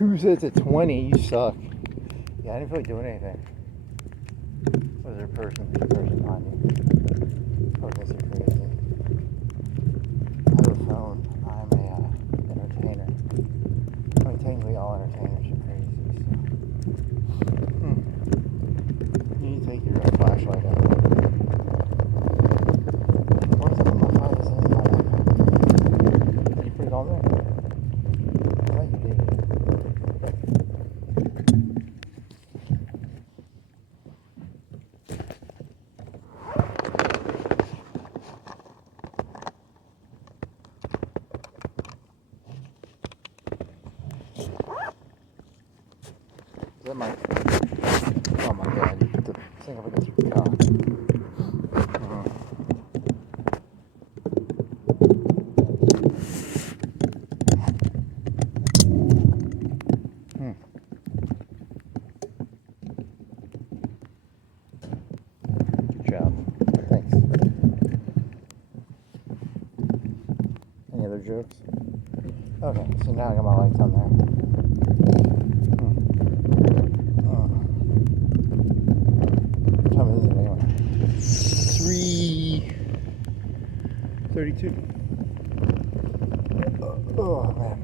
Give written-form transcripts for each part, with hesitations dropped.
2 sets of 20, you suck. Yeah, I didn't feel like doing anything. Was there a person behind me? Oh, that's crazy. I have a phone. I'm a entertainer. I mean, technically all entertainers are crazy, so. You need to take your flashlight out. Where's the flashlight? Is in my backpack. Did you put it on there? I thought you did. Is that my... Oh my god, you put the thing up against your cock. Good job. Thanks. Any other jokes? Okay, so now I got my lights on there. What time is it anyway? 3:32. Oh man.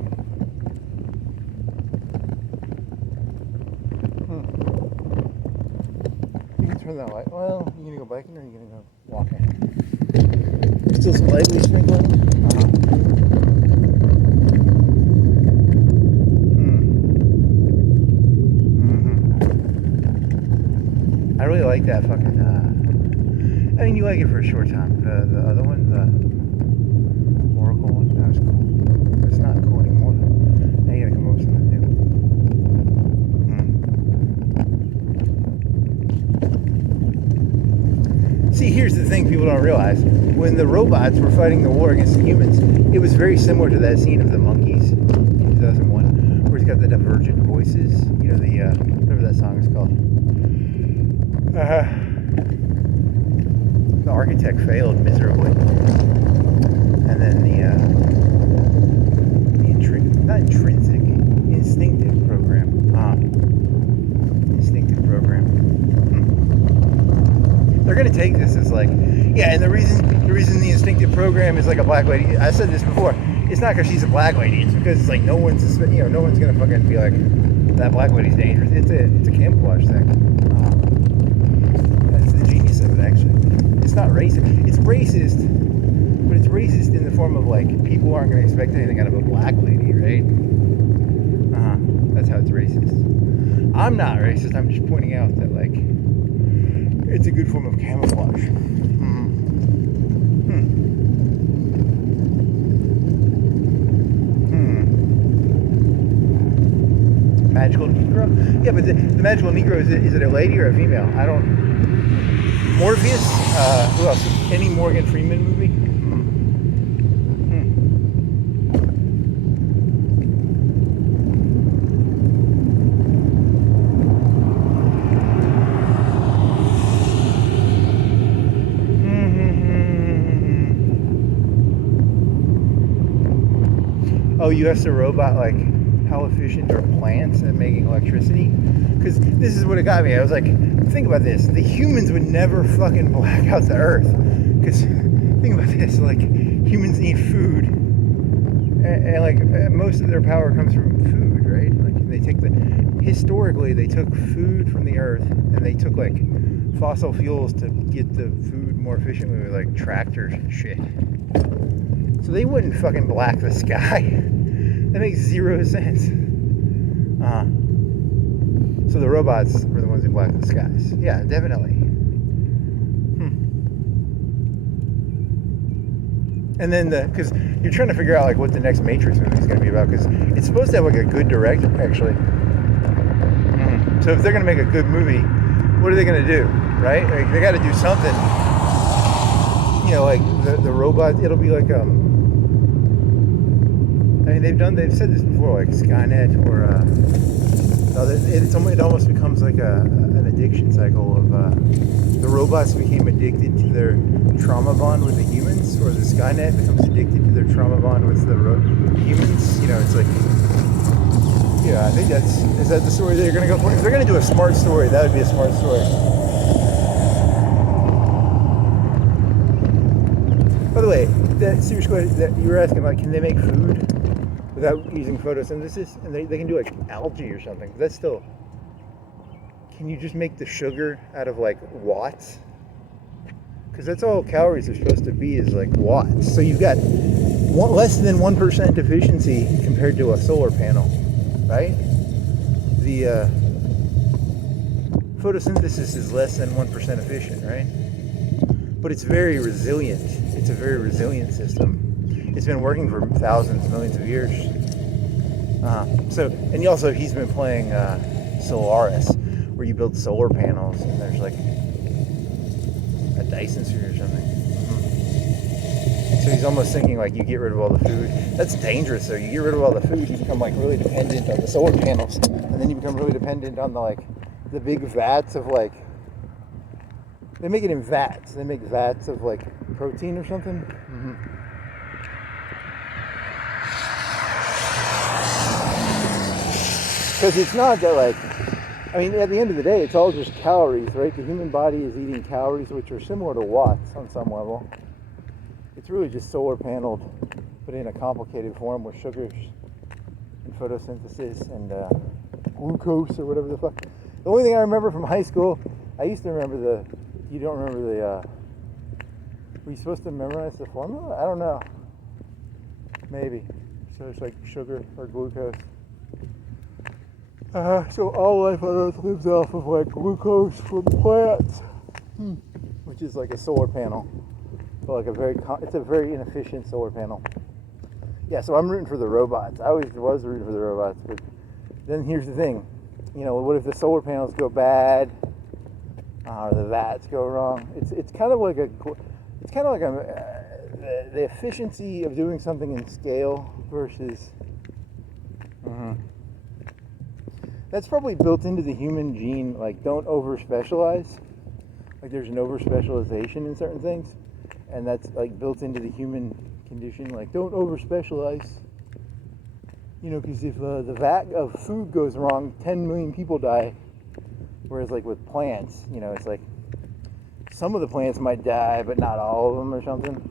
You can turn that light. Well, you gonna go biking or are you gonna go walking? Still some lightly sprinkling. I really like that fucking. I mean, you like it for a short time. The other one, the Oracle one, that was cool. It's not cool anymore. Now you gotta come up with something new. See, here's the thing people don't realize. When the robots were fighting the war against the humans, it was very similar to that scene of the monkeys in 2001, where he's got the divergent voices. You know, the whatever that song is called. The architect failed miserably, and then instinctive program. Instinctive program. They're gonna take this as like, yeah, and the reason the instinctive program is like a black lady. I said this before. It's not because she's a black lady. It's because it's like no one's gonna fucking be like that black lady's dangerous. It's a camouflage thing. Genius of it, actually. It's not racist. It's racist, but it's racist in the form of like people aren't going to expect anything out of a black lady, right? That's how it's racist. I'm not racist. I'm just pointing out that like it's a good form of camouflage. Magical Negro? Yeah, but the magical Negro is it a lady or a female? I don't. Morpheus? Who else? Any Morgan Freeman movie? Oh, you asked a robot like how efficient are plants at making electricity? Because this is what it got me. I was like, think about this. The humans would never fucking black out the earth. Because think about this, like humans need food. And like most of their power comes from food, right? Like historically they took food from the earth and they took like fossil fuels to get the food more efficiently with like tractors and shit. So they wouldn't fucking black the sky. That makes zero sense. So the robots were the ones who black the skies. Yeah, definitely. And then because you're trying to figure out like what the next Matrix movie is going to be about, because it's supposed to have like a good director actually. So if they're going to make a good movie, what are they going to do, right? Like they got to do something. You know, like the robot. It'll be like I mean, they've said this before, like Skynet or it almost becomes like an addiction cycle of the robots became addicted to their trauma bond with the humans, or the Skynet becomes addicted to their trauma bond with the humans. You know, it's like Yeah, I think is that the story that you're going to go for? If they're going to do a smart story, that would be a smart story. By the way, that serious question that you were asking, like, can they make food without using photosynthesis? And they can do like algae or something. That's still, can you just make the sugar out of like watts? Because that's all calories are supposed to be, is like watts. So you've got less than 1% efficiency compared to a solar panel, right? The photosynthesis is less than 1% efficient, right? But it's very resilient. It's a very resilient system. It's been working for thousands, millions of years. So, and he's been playing Solaris, where you build solar panels, and there's like a Dyson sphere or something. So he's almost thinking like you get rid of all the food. That's dangerous though. You get rid of all the food, you become like really dependent on the solar panels, and then you become really dependent on the big vats of like. They make it in vats. They make vats of like protein or something. Because it's not that like, I mean, at the end of the day, it's all just calories, right? The human body is eating calories, which are similar to watts on some level. It's really just solar paneled, but in a complicated form with sugars and photosynthesis and glucose or whatever the fuck. The only thing I remember from high school, I used to remember you don't remember were you supposed to memorize the formula? I don't know. Maybe. So it's like sugar or glucose. So all life on Earth lives off of like glucose from plants, which is like a solar panel, but like it's a very inefficient solar panel. Yeah, so I'm rooting for the robots. I always was rooting for the robots, but then here's the thing, what if the solar panels go bad, or the vats go wrong? It's kind of like the efficiency of doing something in scale versus. That's probably built into the human gene, like don't over-specialize. Like there's an over-specialization in certain things, and that's like built into the human condition, like don't over-specialize. Because if the vat of food goes wrong, 10 million people die. Whereas like with plants, it's like some of the plants might die, but not all of them or something.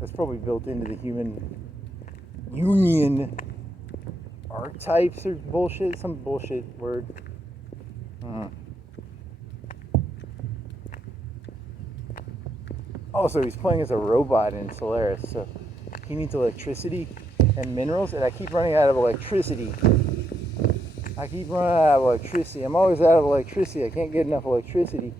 That's probably built into the human union archetypes or bullshit, some bullshit word. Also, he's playing as a robot in Solaris, so he needs electricity and minerals, and I keep running out of electricity. I'm always out of electricity. I can't get enough electricity.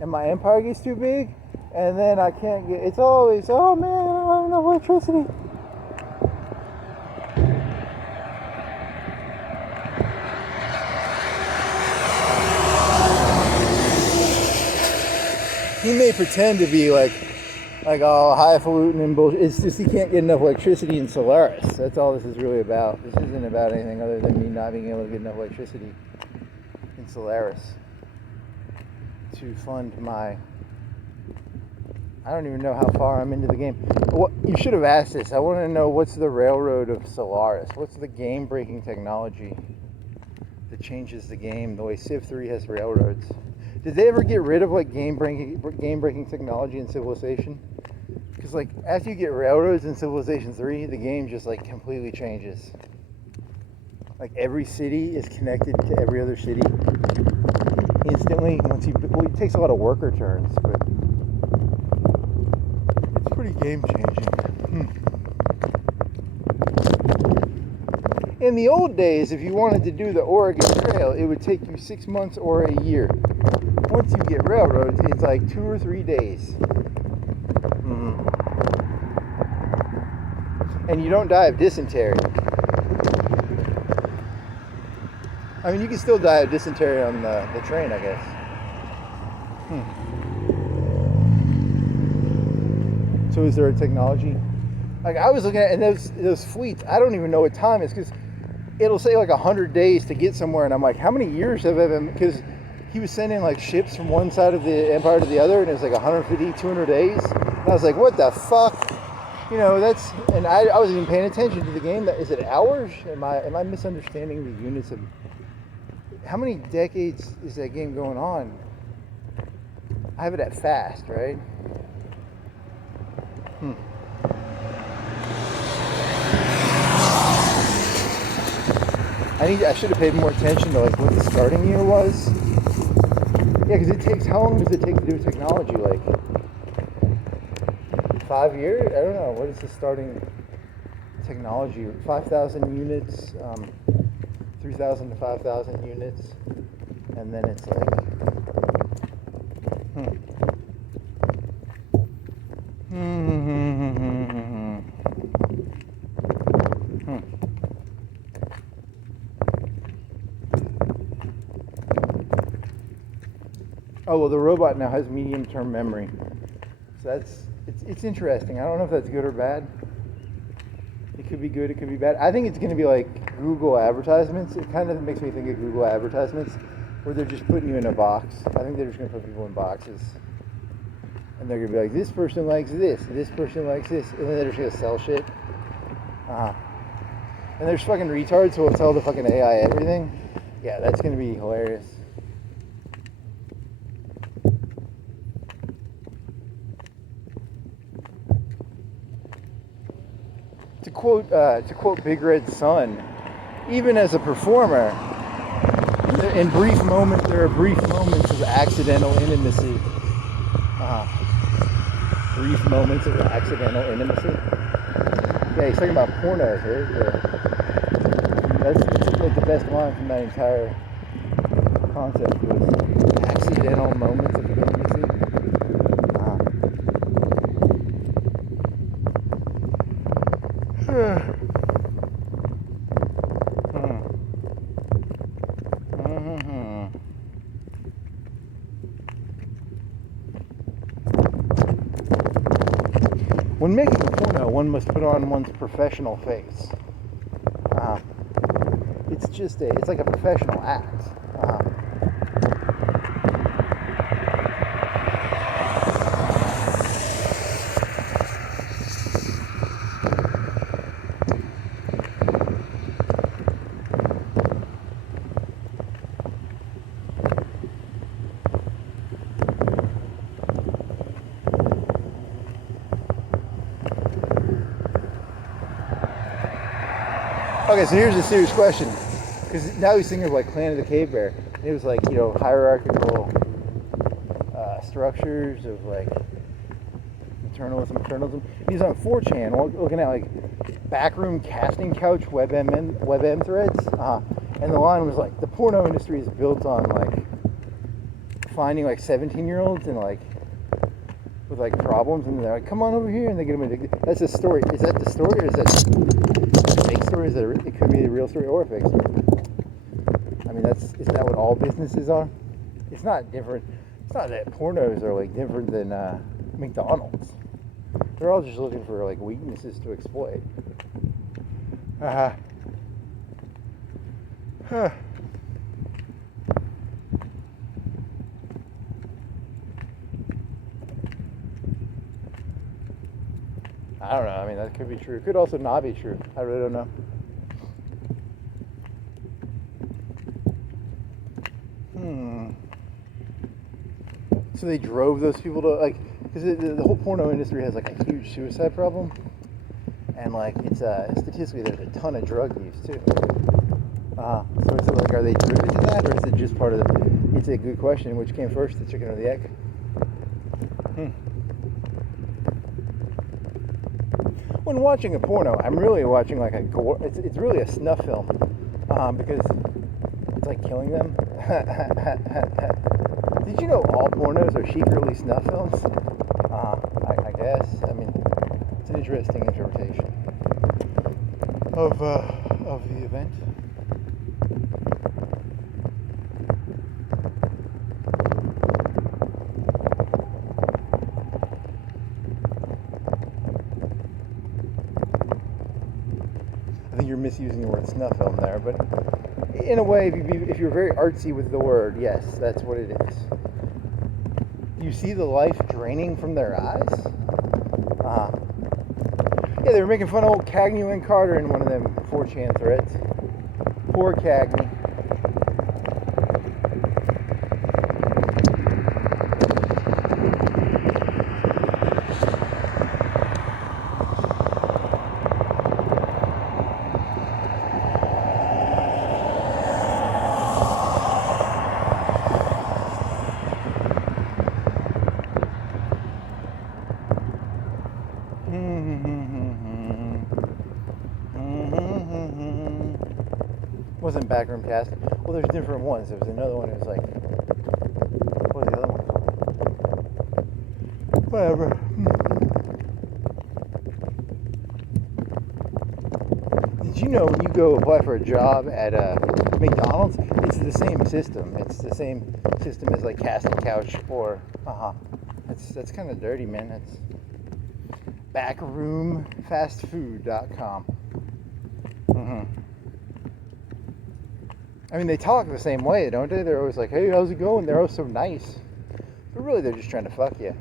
And my empire gets too big, and then I can't get, it's always, oh man, I don't have enough electricity. He may pretend to be like all highfalutin and bullshit. It's just he can't get enough electricity in Solaris. That's all this is really about. This isn't about anything other than me not being able to get enough electricity in Solaris to fund my. I don't even know how far I'm into the game. You should have asked this. I want to know what's the railroad of Solaris. What's the game-breaking technology that changes the game the way Civ 3 has railroads? Did they ever get rid of like game-breaking technology in Civilization? Because like after you get railroads in Civilization 3, the game just like completely changes. Like every city is connected to every other city instantly. It takes a lot of worker turns, but it's pretty game-changing. In the old days, if you wanted to do the Oregon Trail, it would take you 6 months or a year. Once you get railroads, it's like 2 or 3 days. And you don't die of dysentery. I mean, you can still die of dysentery on the train, I guess. So is there a technology? Like I was looking at, and those fleets, I don't even know what time it is, because it'll say like 100 days to get somewhere, and I'm like, how many years have I been, because he was sending like ships from one side of the empire to the other, and it was like 150, 200 days. And I was like, what the fuck? That's, and I wasn't even paying attention to the game. Is it hours? Am I misunderstanding the units of, how many decades is that game going on? I have it at fast, right? I should have paid more attention to like what the starting year was. Yeah, because it takes, how long does it take to do technology? Like 5 years? I don't know. What is the starting technology? 5,000 units, 3,000 to 5,000 units, and then it's like, Oh, well, the robot now has medium-term memory. So it's interesting. I don't know if that's good or bad. It could be good, it could be bad. I think it's going to be like Google advertisements. It kind of makes me think of Google advertisements where they're just putting you in a box. I think they're just going to put people in boxes. And they're going to be like, this person likes this person likes this. And then they're just going to sell shit. And there's fucking retards who will tell the fucking AI everything. Yeah, that's going to be hilarious. To quote Big Red Son, even as a performer, in brief moments, there are brief moments of accidental intimacy. Brief moments of accidental intimacy. Yeah, he's talking about pornos, right? That's like the best line from that entire concept was accidental moments of intimacy. When making a porno, one must put on one's professional face. It's like a professional act. Okay, so here's a serious question, because now he's thinking of like Planet of the Cave Bear. It was like, hierarchical structures of like maternalism, paternalism. He's on 4chan looking at like backroom casting couch WebM threads, and the line was like, the porno industry is built on like finding like 17-year-olds and like with like problems, and they're like, come on over here, and they get them addicted. That's the story. Is that the story, or is that a fake story? It could be a real story or a fake story. I mean, is that what all businesses are? It's not different. It's not that pornos are like different than McDonald's. They're all just looking for like weaknesses to exploit. I don't know. I mean, that could be true. It could also not be true. I really don't know. So they drove those people to, like, because the whole porno industry has like a huge suicide problem, and like it's statistically there's a ton of drug use too. So is it like, are they driven to that, or is it just part of the? It's a good question. Which came first, the chicken or the egg? When watching a porno, I'm really watching like a gore. It's really a snuff film, because it's like killing them. Did you know all pornos are secretly snuff films? I guess. I mean, it's an interesting interpretation of the event. I think you're misusing the word snuff film there, but in a way, if you're very artsy with the word, yes, that's what it is. You see the life draining from their eyes? Yeah, they were making fun of old Cagney and Carter in one of them 4chan threads. Poor Cagney. Wasn't backroom cast. Well, there's different ones. There was another one that was like, what was the other one? Whatever. Did you know when you go apply for a job at McDonald's, it's the same system. It's the same system as like Cast and Couch or, that's kind of dirty, man. That's backroomfastfood.com. I mean, they talk the same way, don't they? They're always like, hey, how's it going? They're always so nice. But really, they're just trying to fuck you.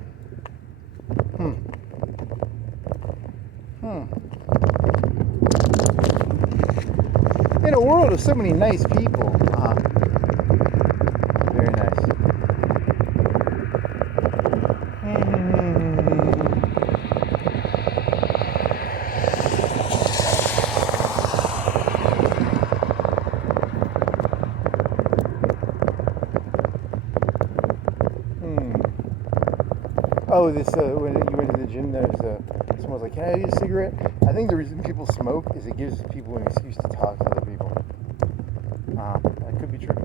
In a world of so many nice people. Very nice. Oh, this when you went to the gym, someone's like, can I use a cigarette? I think the reason people smoke is it gives people an excuse to talk to other people. That could be true.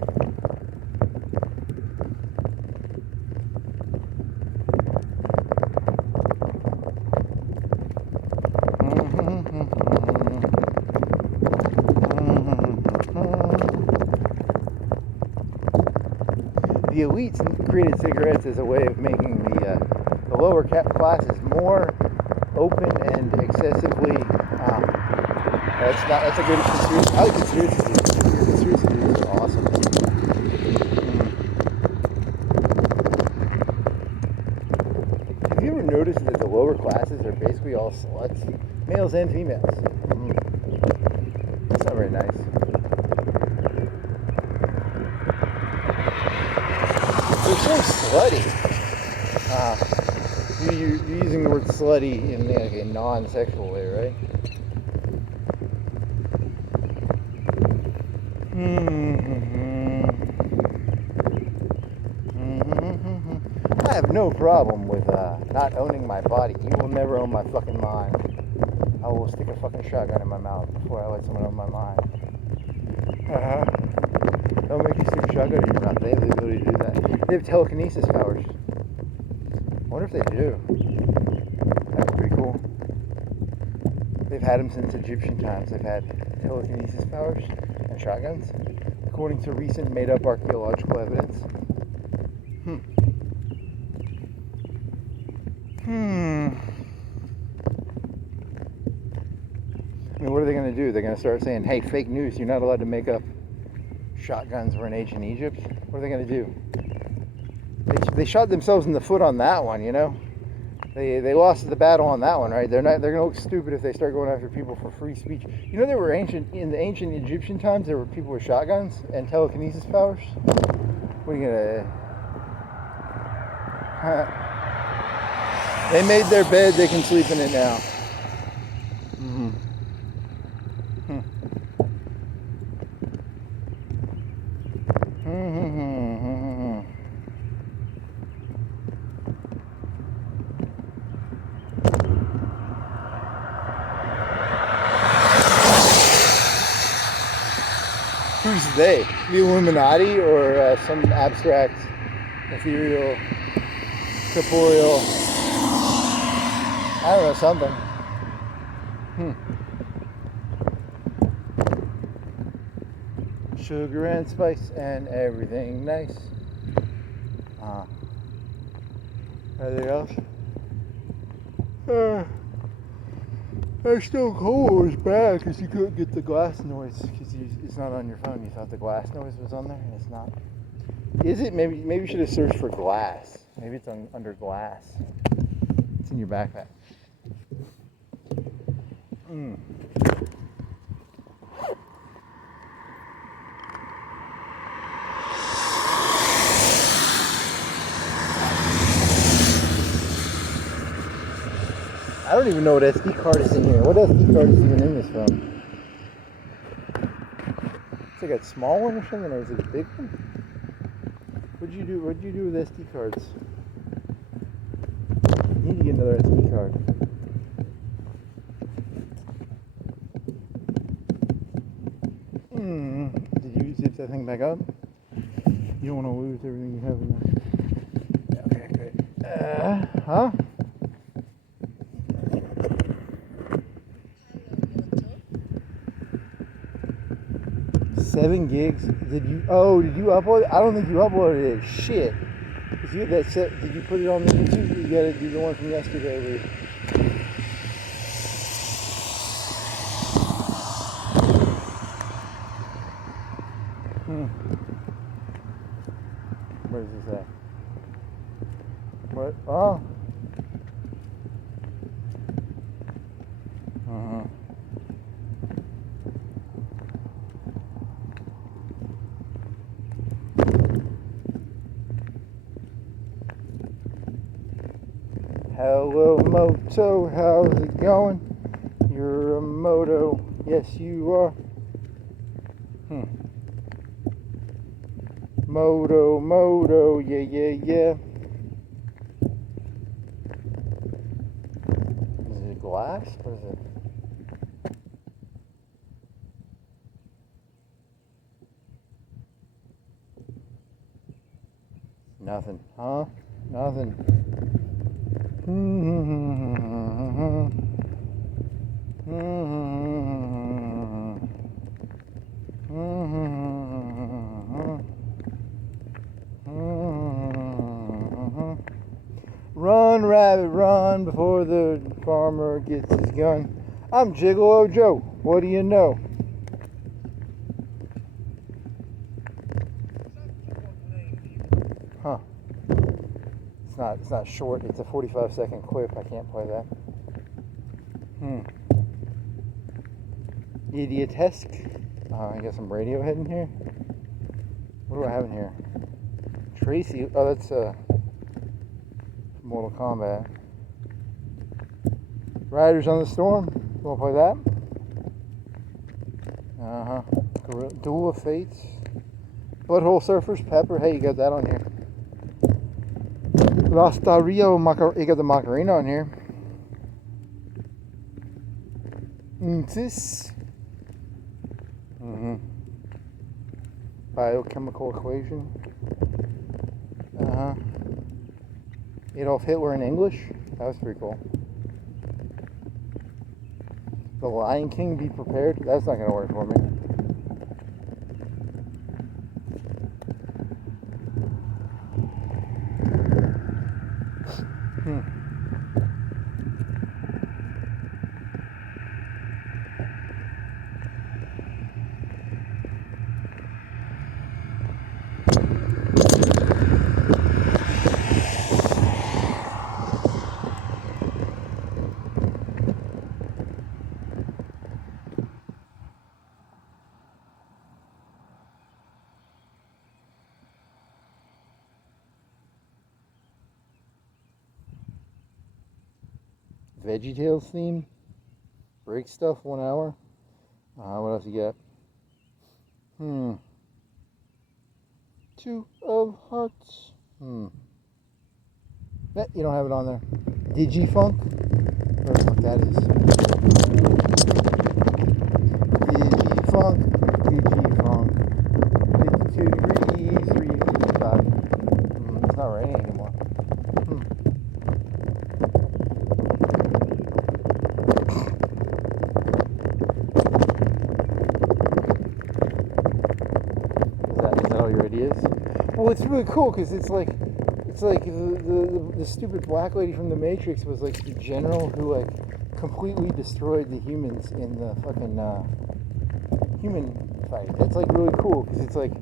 The elites created cigarettes as a way of making the lower classes more open and excessively. That's a good conspiracy. I like conspiracy theories. Your conspiracy theories are awesome. Have you ever noticed that the lower classes are basically all sluts, males and females? That's not very nice. They're so slutty. You're using the word slutty in like a non-sexual way, right? I have no problem with not owning my body. You will never own my fucking mind. I will stick a fucking shotgun in my mouth before I let someone own my mind. Don't make you stick a shotgun in your mouth. They have the ability to do that. They have telekinesis powers. I wonder if they do. That's pretty cool. They've had them since Egyptian times. They've had telekinesis powers and shotguns, according to recent made-up archaeological evidence. I mean, what are they going to do? They're going to start saying, hey, fake news, you're not allowed to make up shotguns were in ancient Egypt? What are they going to do? They shot themselves in the foot on that one, you know? They lost the battle on that one, right? They're going to look stupid if they start going after people for free speech. You know, in the ancient Egyptian times, there were people with shotguns and telekinesis powers? What are you going to... They made their bed, they can sleep in it now. Who's they? The Illuminati or some abstract, ethereal, corporeal, I don't know, something. Sugar and spice and everything nice. Anything else? Stone Cold was bad because you couldn't get the glass noise because it's not on your phone. You thought the glass noise was on there and it's not. Is it? Maybe you should have searched for glass. Maybe it's under glass. It's in your backpack. Mm. I don't even know what SD card is in here. What SD card is even in this phone? It's like a small one or something, or is it a big one? What'd you do with SD cards? You need to get another SD card. Did you zip that thing back up? You don't want to lose everything you have in there. Okay, great. Huh? Seven gigs? Did you upload it? I don't think you uploaded it. Shit. Did you put it on the YouTube? You gotta do the one from yesterday. Where is this at? What? Oh. Hello, Moto. How's it going? You're a Moto. Yes, you are. Moto, yeah. Is it glass? What is it? Nothing, huh? Nothing. Run, rabbit, run before the farmer gets his gun. I'm Gigolo Joe. What do you know? Huh. It's not short. It's a 45-second clip. I can't play that. Idiotesque. I got some Radiohead in here. What do I have in here? Tracy. Oh, that's Mortal Kombat. Riders on the Storm. You want to play that? Duel of Fates. Butthole Surfers. Pepper. Hey, you got that on here. Rasta Rio. You got the Macarena on here. This. Biochemical Equation. Adolf Hitler in English. That was pretty cool. The Lion King, Be Prepared. That's not going to work for me. VeggieTales theme. Break stuff 1 hour. What else you got? 2 of Hearts. You don't have it on there. Digifunk. Where the fuck that is. Digifunk. 52 degrees, 355. It's not raining anymore. Well, it's really cool because it's like the stupid black lady from the Matrix was like the general who like completely destroyed the humans in the fucking human fight. That's like really cool because it's like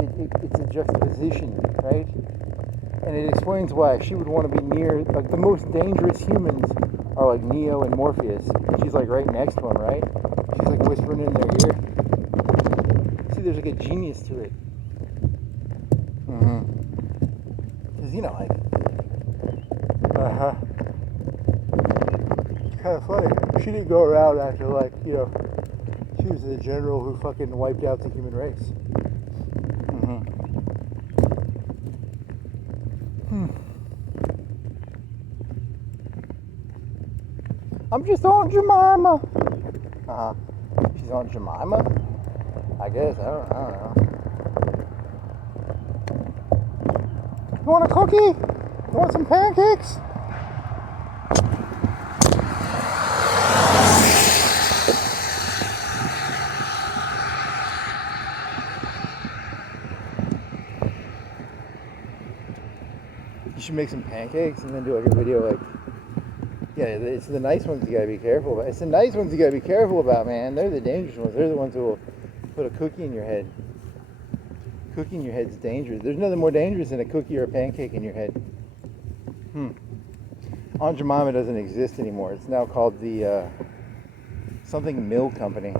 it's a juxtaposition, right? And it explains why she would want to be near like the most dangerous humans are like Neo and Morpheus. And she's like right next to him, right? She's like whispering in their ear. See, there's like a genius to it. Because, you know, like, it's kind of funny. She didn't go around after, like, you know, she was the general who fucking wiped out the human race. I'm just on Jemima. She's on Jemima? I guess. I don't know. You want a cookie? You want some pancakes? You should make some pancakes and then do like a video like, yeah, it's the nice ones you gotta be careful about. It's the nice ones you gotta be careful about, man. They're the dangerous ones. They're the ones who will put a cookie in your head. Cookie in your head's dangerous. There's nothing more dangerous than a cookie or a pancake in your head. Aunt Jemima doesn't exist anymore. It's now called the something mill company.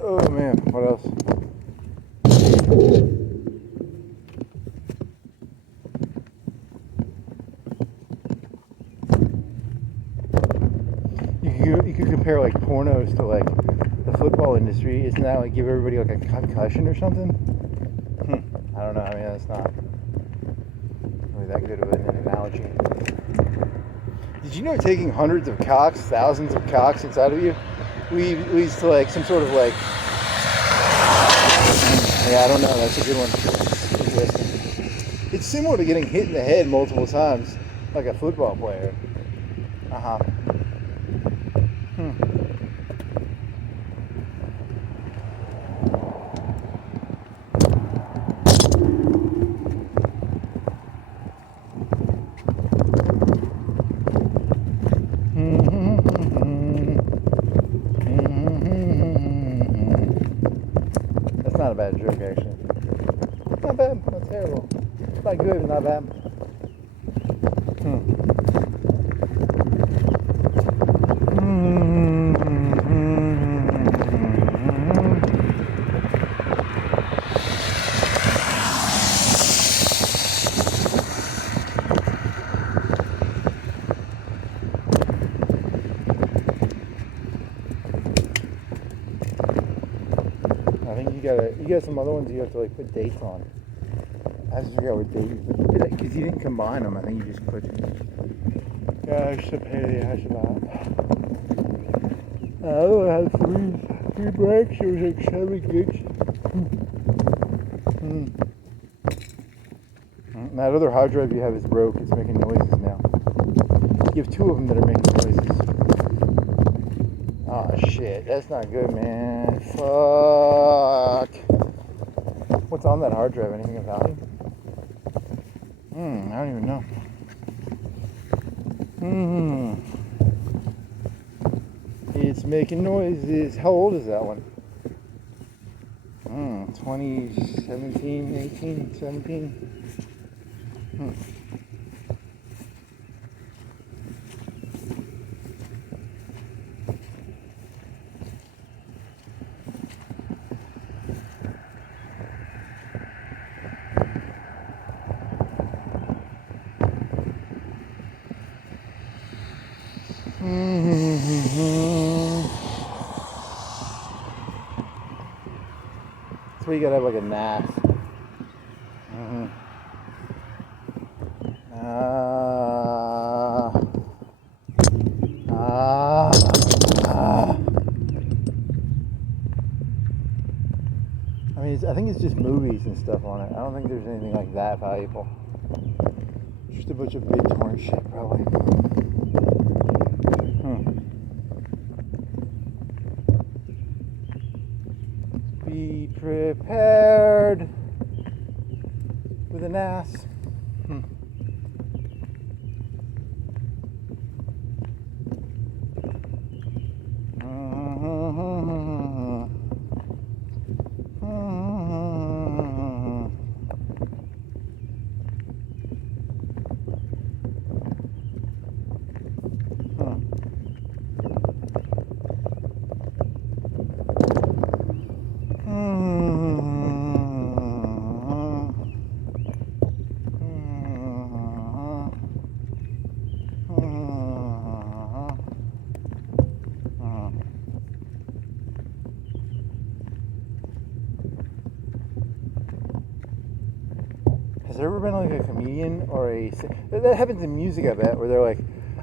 Oh man, what else? You could compare like pornos to like the football industry. Isn't that like give everybody like a concussion or something? I don't know. I mean, that's not really that good of an analogy. Did you know taking hundreds of cocks, thousands of cocks inside of you leads to like some sort of like, yeah, I don't know, that's a good one. It's similar to getting hit in the head multiple times like a football player. Not a bad joke, actually. Not bad, not terrible. It's not good, not bad. I think you got some other ones you have to like put dates on. I just figure out what date you put it because you didn't combine them. I think you just put. Yeah, I should pay the ass about. I only had three breaks. It was like 7 gigs. That other hard drive you have is broke. It's making noises now. You have 2 of them that are making noises. Oh shit, that's not good, man. Fuck. What's on that hard drive? Anything of value? I don't even know. It's making noises. How old is that one? 2017, 18, 17. So you gotta have like a NAS. I mean, I think it's just movies and stuff on it. I don't think there's anything like that valuable. Just a bunch of BitTorrent shit, probably. prepared with an ass. Has there ever been like a comedian or that happens in music, I bet, where they're like,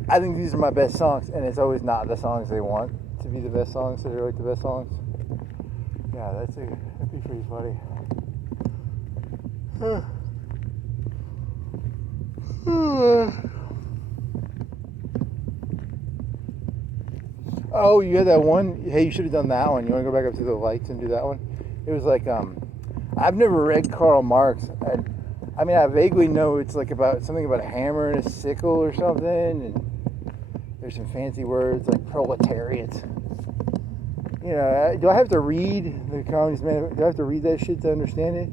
I think these are my best songs, and it's always not the songs they want to be the best songs, so they're like the best songs. Yeah, that'd be pretty funny. Oh, you had that one? Hey, you should have done that one. You want to go back up to the lights and do that one? It was like, I've never read Karl Marx. I mean, I vaguely know it's like about something about a hammer and a sickle or something, and there's some fancy words like proletariat. You know, do I have to read the Communist Manifesto? Do I have to read that shit to understand it?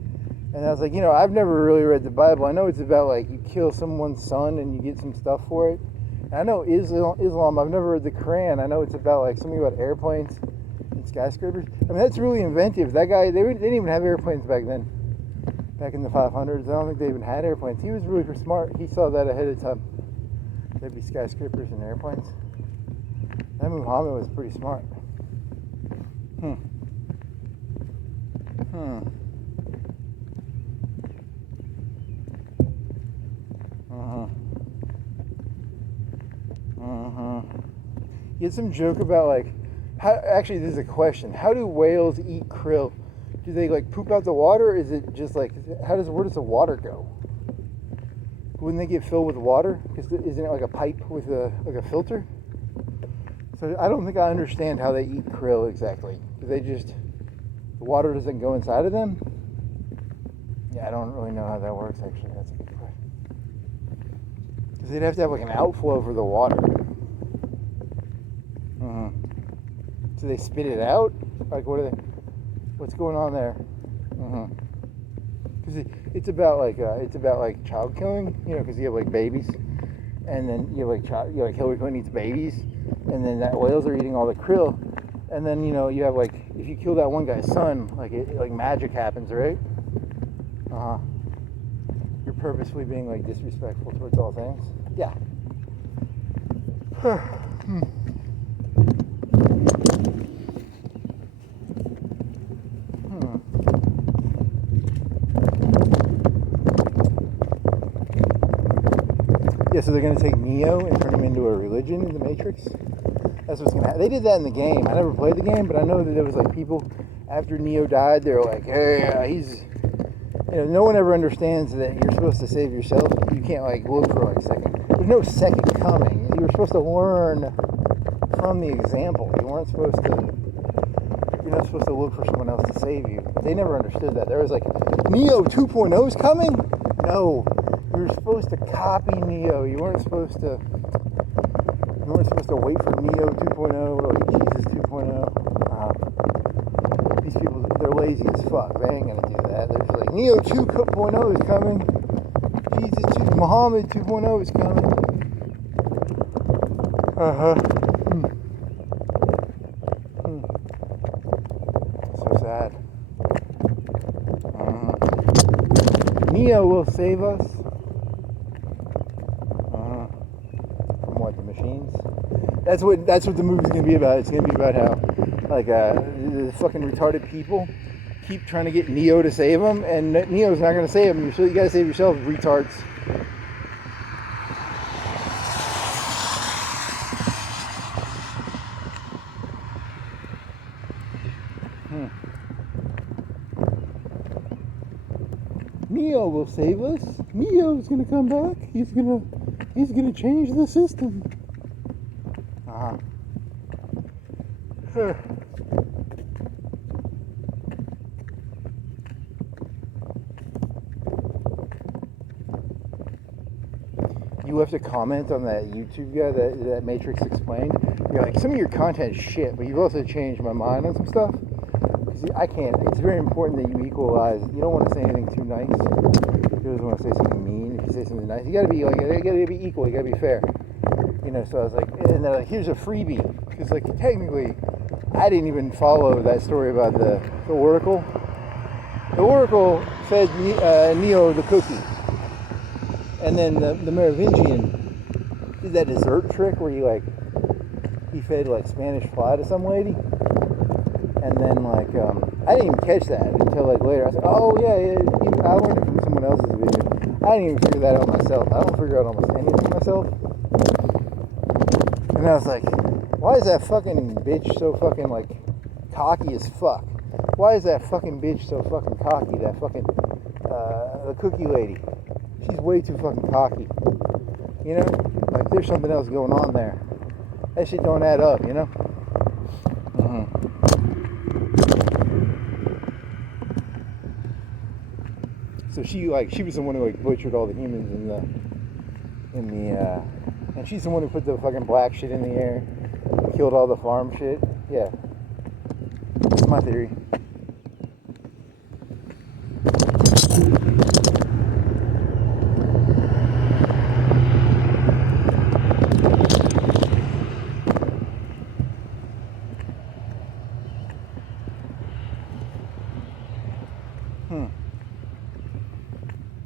And I was like, I've never really read the Bible. I know it's about like you kill someone's son and you get some stuff for it. And I know Islam. I've never read the Quran. I know it's about like something about airplanes and skyscrapers. I mean, that's really inventive. That guy, they didn't even have airplanes back then. Back in the 500s, I don't think they even had airplanes. He was really smart. He saw that ahead of time. There'd be skyscrapers and airplanes. That Muhammad was pretty smart. You had some joke about like, how, actually this is a question. How do whales eat krill? Do they like poop out the water? Or is it just like, where does the water go? Wouldn't they get filled with water? Because isn't it like a pipe with like a filter? So I don't think I understand how they eat krill exactly. Do they just, the water doesn't go inside of them? Yeah, I don't really know how that works actually. That's a good question. Because they'd have to have like an outflow for the water. So they spit it out? Like what's going on there? Because it's about like child killing, because you have like babies, and then you have like Hillary Clinton eats babies, and then that whales are eating all the krill, and then you have like, if you kill that one guy's son, like magic happens, right? You're purposely being like disrespectful towards all things. Yeah. Yeah, so they're going to take Neo and turn him into a religion in the Matrix. That's what's going to happen. They did that in the game. I never played the game, but I know that there was like people, after Neo died, they were like, hey, he's... no one ever understands that you're supposed to save yourself. You can't like look for like a second. There's no second coming. You were supposed to learn from the example. You're not supposed to look for someone else to save you. They never understood that. There was like, Neo 2.0 is coming? No. You were supposed to copy Neo. You weren't supposed to wait for Neo 2.0 or Jesus 2.0. These people, they're lazy as fuck. They ain't gonna do that. They're just like, Neo 2.0 is coming. Muhammad 2.0 is coming. So sad. Neo will save us. From what, the machines? That's what the movie's gonna be about. It's gonna be about how like the fucking retarded people keep trying to get Neo to save them, and Neo's not gonna save them. So you gotta save yourself, retards. Neo will save us. Neo's gonna come back. He's gonna change the system. you have to comment on that YouTube guy that Matrix explained. You're like, some of your content is shit, but you've also changed my mind on some stuff. Because I can't. It's very important that you equalize. You don't want to say anything too nice. You always want to say something mean. If you say something nice, you gotta be like, you gotta be equal. You gotta be fair. You know. So I was like, and they're like, here's a freebie. Because like technically, I didn't even follow that story about the Oracle. The Oracle fed Neo the cookie. And then the Merovingian did that dessert trick where he fed like Spanish fly to some lady. And then like, I didn't even catch that until like later. I said, oh yeah, I learned it from someone else's video. I didn't even figure that out myself. I don't figure out almost anything myself. And I was like, why is that fucking bitch so fucking like cocky as fuck? Why is that fucking bitch so fucking cocky? That fucking, the cookie lady. She's way too fucking cocky. You know? Like there's something else going on there. That shit don't add up, you know? So she was the one who like butchered all the humans and she's the one who put the fucking black shit in the air, killed all the farm shit. Yeah. That's my theory.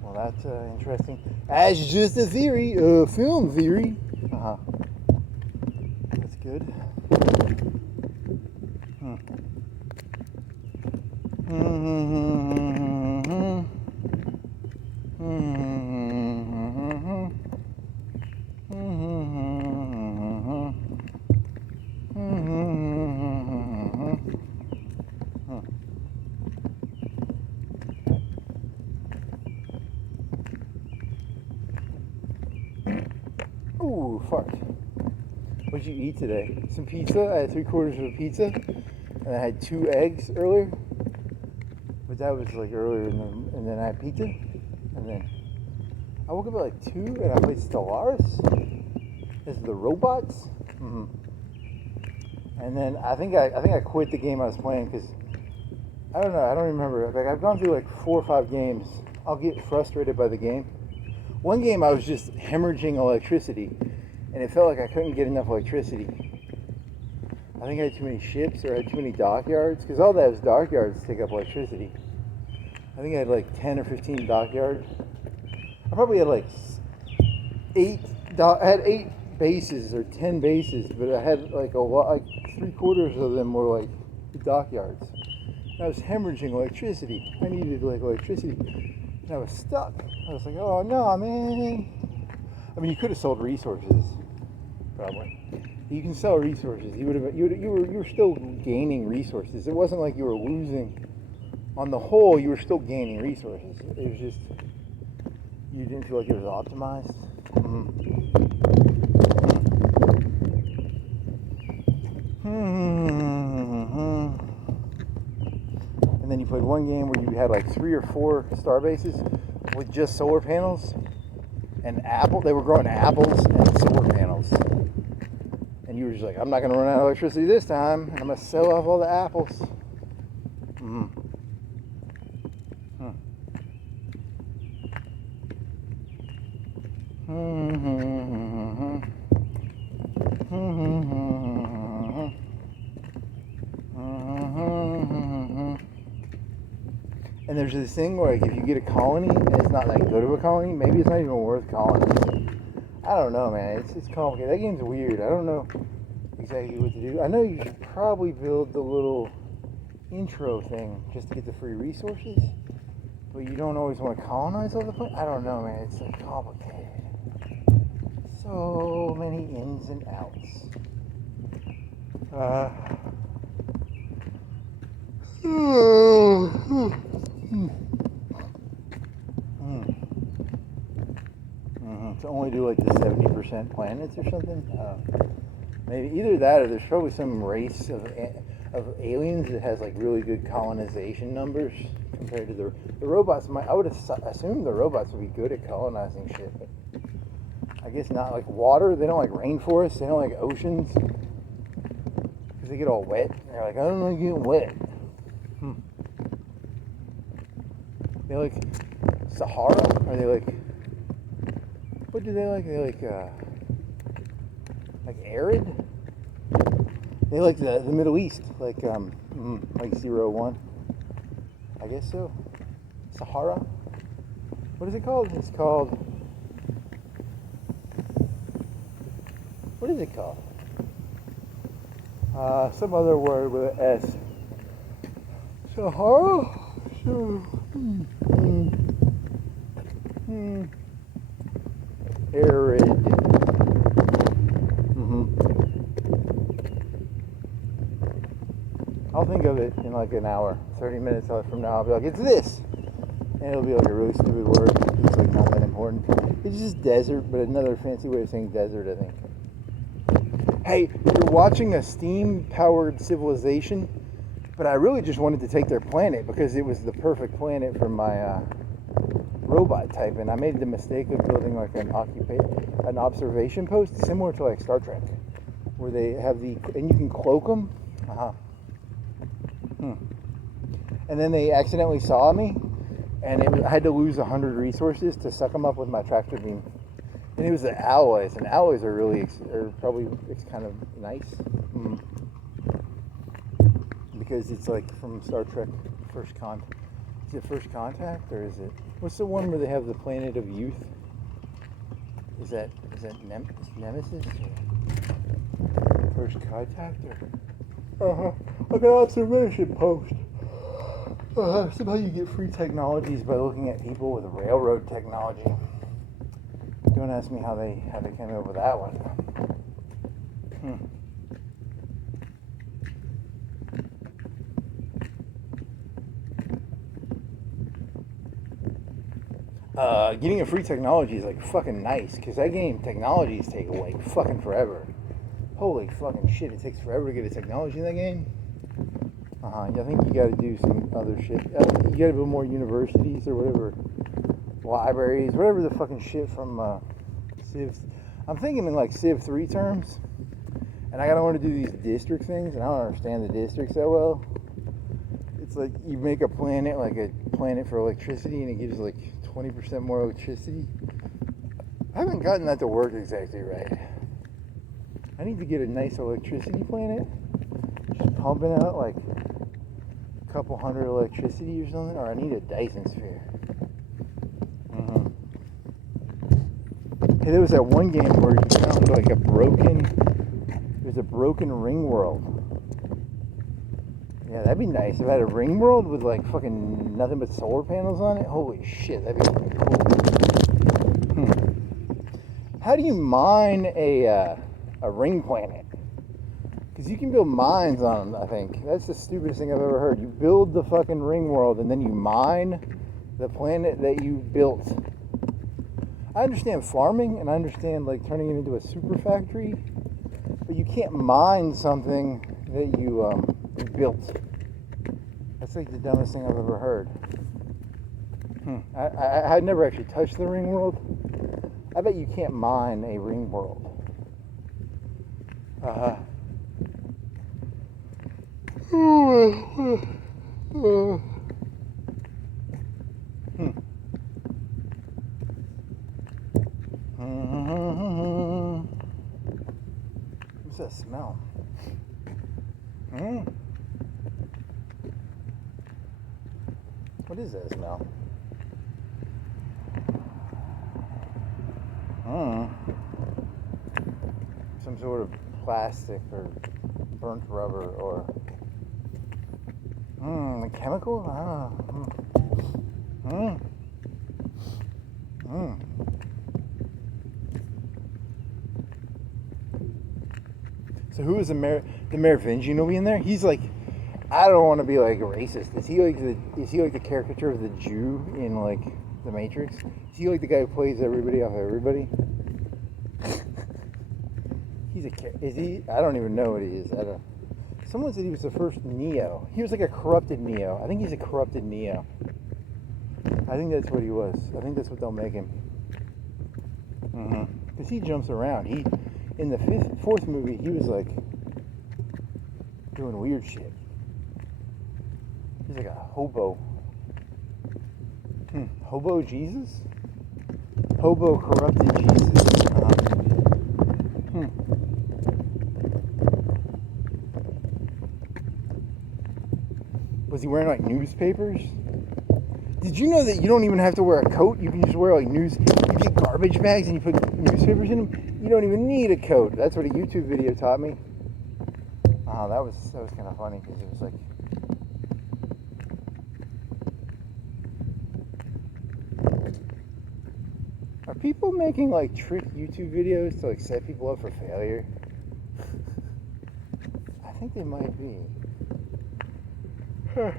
Well, that's interesting. As just a theory, film theory. That's good. Ooh, fuck. What'd you eat today? Some pizza. I had 3/4 of a pizza. And I had 2 eggs earlier. But that was like earlier. And then I had pizza. And then I woke up at like 2 and I played Stellaris. This is the robots. And then I think I quit the game I was playing because I don't know. I don't remember. Like I've gone through like 4 or 5 games. I'll get frustrated by the game. One game I was just hemorrhaging electricity, and it felt like I couldn't get enough electricity. I think I had too many ships or I had too many dockyards, because all those dockyards take up electricity. I think I had like 10 or 15 dockyards. I probably had like 8 bases or 10 bases, but I had like a lot, like 3/4 of them were like dockyards. And I was hemorrhaging electricity. I needed like electricity. And I was stuck. I was like, oh no, man. I mean, you could have sold resources, probably. You can sell resources. You were still gaining resources. It wasn't like you were losing. On the whole, you were still gaining resources. It was just you didn't feel like it was optimized. And then you played one game where you had like 3 or 4 star bases with just solar panels and they were growing apples and solar panels. And you were just like, I'm not going to run out of electricity this time, and I'm going to sell off all the apples. And there's this thing where like, if you get a colony and it's not that good of a colony, maybe it's not even worth colonizing. I don't know, man. It's complicated. That game's weird. I don't know exactly what to do. I know you should probably build the little intro thing just to get the free resources, but you don't always want to colonize all the planet. I don't know, man. It's so complicated. So many ins and outs. To only do like the 70% planets or something. Maybe either that or there's probably some race of aliens that has like really good colonization numbers compared to the robots. I would assume the robots would be good at colonizing shit, but I guess not like water. They don't like rainforests. They don't like oceans. Because they get all wet. They're like, I don't like getting wet. They like Sahara? Are they like, what do they like? They like arid? They like the Middle East, like 01. I guess so. Sahara? What is it called? It's called, what is it called? Some other word with an S. Sahara? Arid. I'll think of it in like an hour, 30 minutes from now. I'll be like, it's this! And it'll be like a really stupid word. It's like not that important. It's just desert, but another fancy way of saying desert, I think. Hey, you're watching a steam-powered civilization, but I really just wanted to take their planet because it was the perfect planet for my robot type, and I made the mistake of building like an observation post similar to like Star Trek, where they have and you can cloak them. And then they accidentally saw me, and I had to lose 100 resources to suck them up with my tractor beam. And it was the alloys, and alloys are probably kind of nice. Because it's like from Star Trek First Contact. Is it First Contact, or is it, what's the one where they have the planet of youth? Is that Nemesis? Or First Contact? Or like an observation post. Somehow you get free technologies by looking at people with railroad technology. Don't ask me how they came up with that one. Getting a free technology is like fucking nice, because that game technologies take like fucking forever. Holy fucking shit, it takes forever to get a technology in that game. I think you gotta do some other shit. You gotta build more universities or whatever, libraries, whatever the fucking shit from Civ. I'm thinking in like Civ 3 terms, and I gotta want to do these district things, and I don't understand the districts that well. It's like you make a planet, like a planet for electricity, and it gives like 20% more electricity. I haven't gotten that to work exactly right. I need to get a nice electricity planet, just pumping out like a couple hundred electricity or something, or I need a Dyson sphere. Hey, there was that one game where you found like there's a broken ring world. Yeah, that'd be nice. If I had a ring world with like fucking nothing but solar panels on it, holy shit, that'd be fucking cool. How do you mine a ring planet? Because you can build mines on them, I think. That's the stupidest thing I've ever heard. You build the fucking ring world and then you mine the planet that you built. I understand farming and I understand like turning it into a super factory, but you can't mine something that you built. That's like the dumbest thing I've ever heard. I had never actually touched the ring world. I bet you can't mine a ring world. What's that smell? What is that smell? Some sort of plastic or burnt rubber or a chemical? I don't know. So who is the Merovingian will be in there? He's like, I don't want to be like a racist. Is he like the caricature of the Jew in like the Matrix? Is he like the guy who plays everybody off everybody? Is he? I don't even know what he is. Someone said he was the first Neo. He was like a corrupted Neo. I think he's a corrupted Neo. I think that's what he was. I think that's what they'll make him. Because he jumps around. In the fourth movie, he was like doing weird shit. He's like a hobo. Hobo Jesus? Hobo corrupted Jesus. Was he wearing like newspapers? Did you know that you don't even have to wear a coat? You can just wear like you get garbage bags and you put newspapers in them. You don't even need a coat. That's what a YouTube video taught me. Oh, that was kind of funny because it was like, are people making like trick YouTube videos to like set people up for failure? I think they might be. Huh.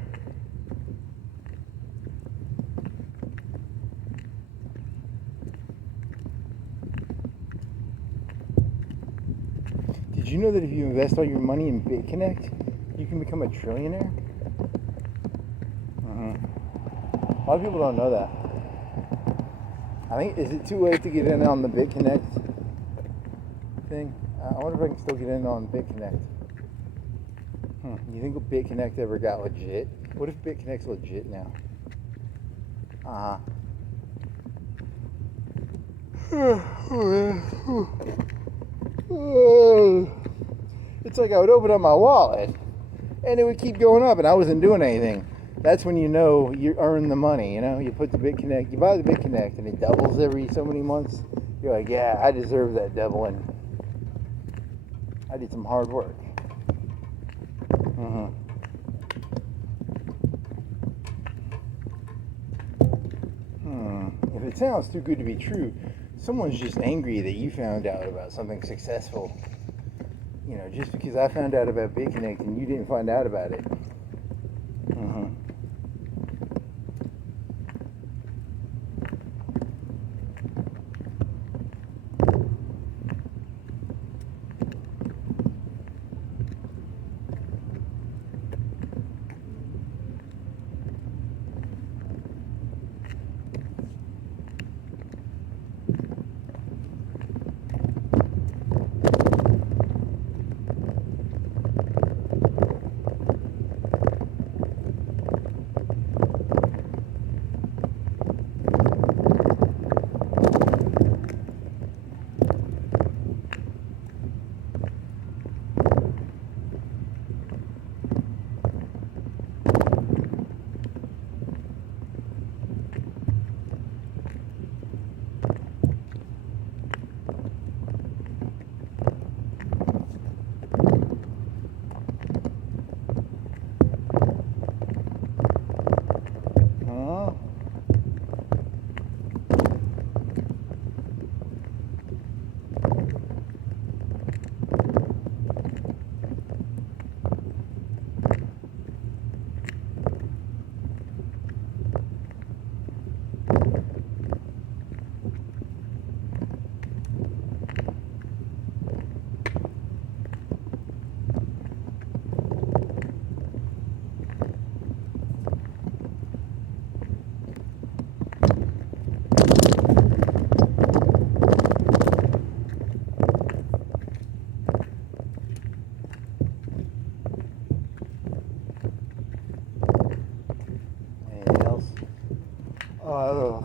Did you know that if you invest all your money in BitConnect, you can become a trillionaire? A lot of people don't know that. I think, is it too late to get in on the BitConnect thing? I wonder if I can still get in on BitConnect. You think BitConnect ever got legit? What if BitConnect's legit now? It's like I would open up my wallet and it would keep going up and I wasn't doing anything. That's when you know you earn the money, you know? You put the BitConnect, you buy the BitConnect and it doubles every so many months. You're like, yeah, I deserve that doubling. I did some hard work. If it sounds too good to be true, someone's just angry that you found out about something successful. You know, just because I found out about BitConnect and you didn't find out about it.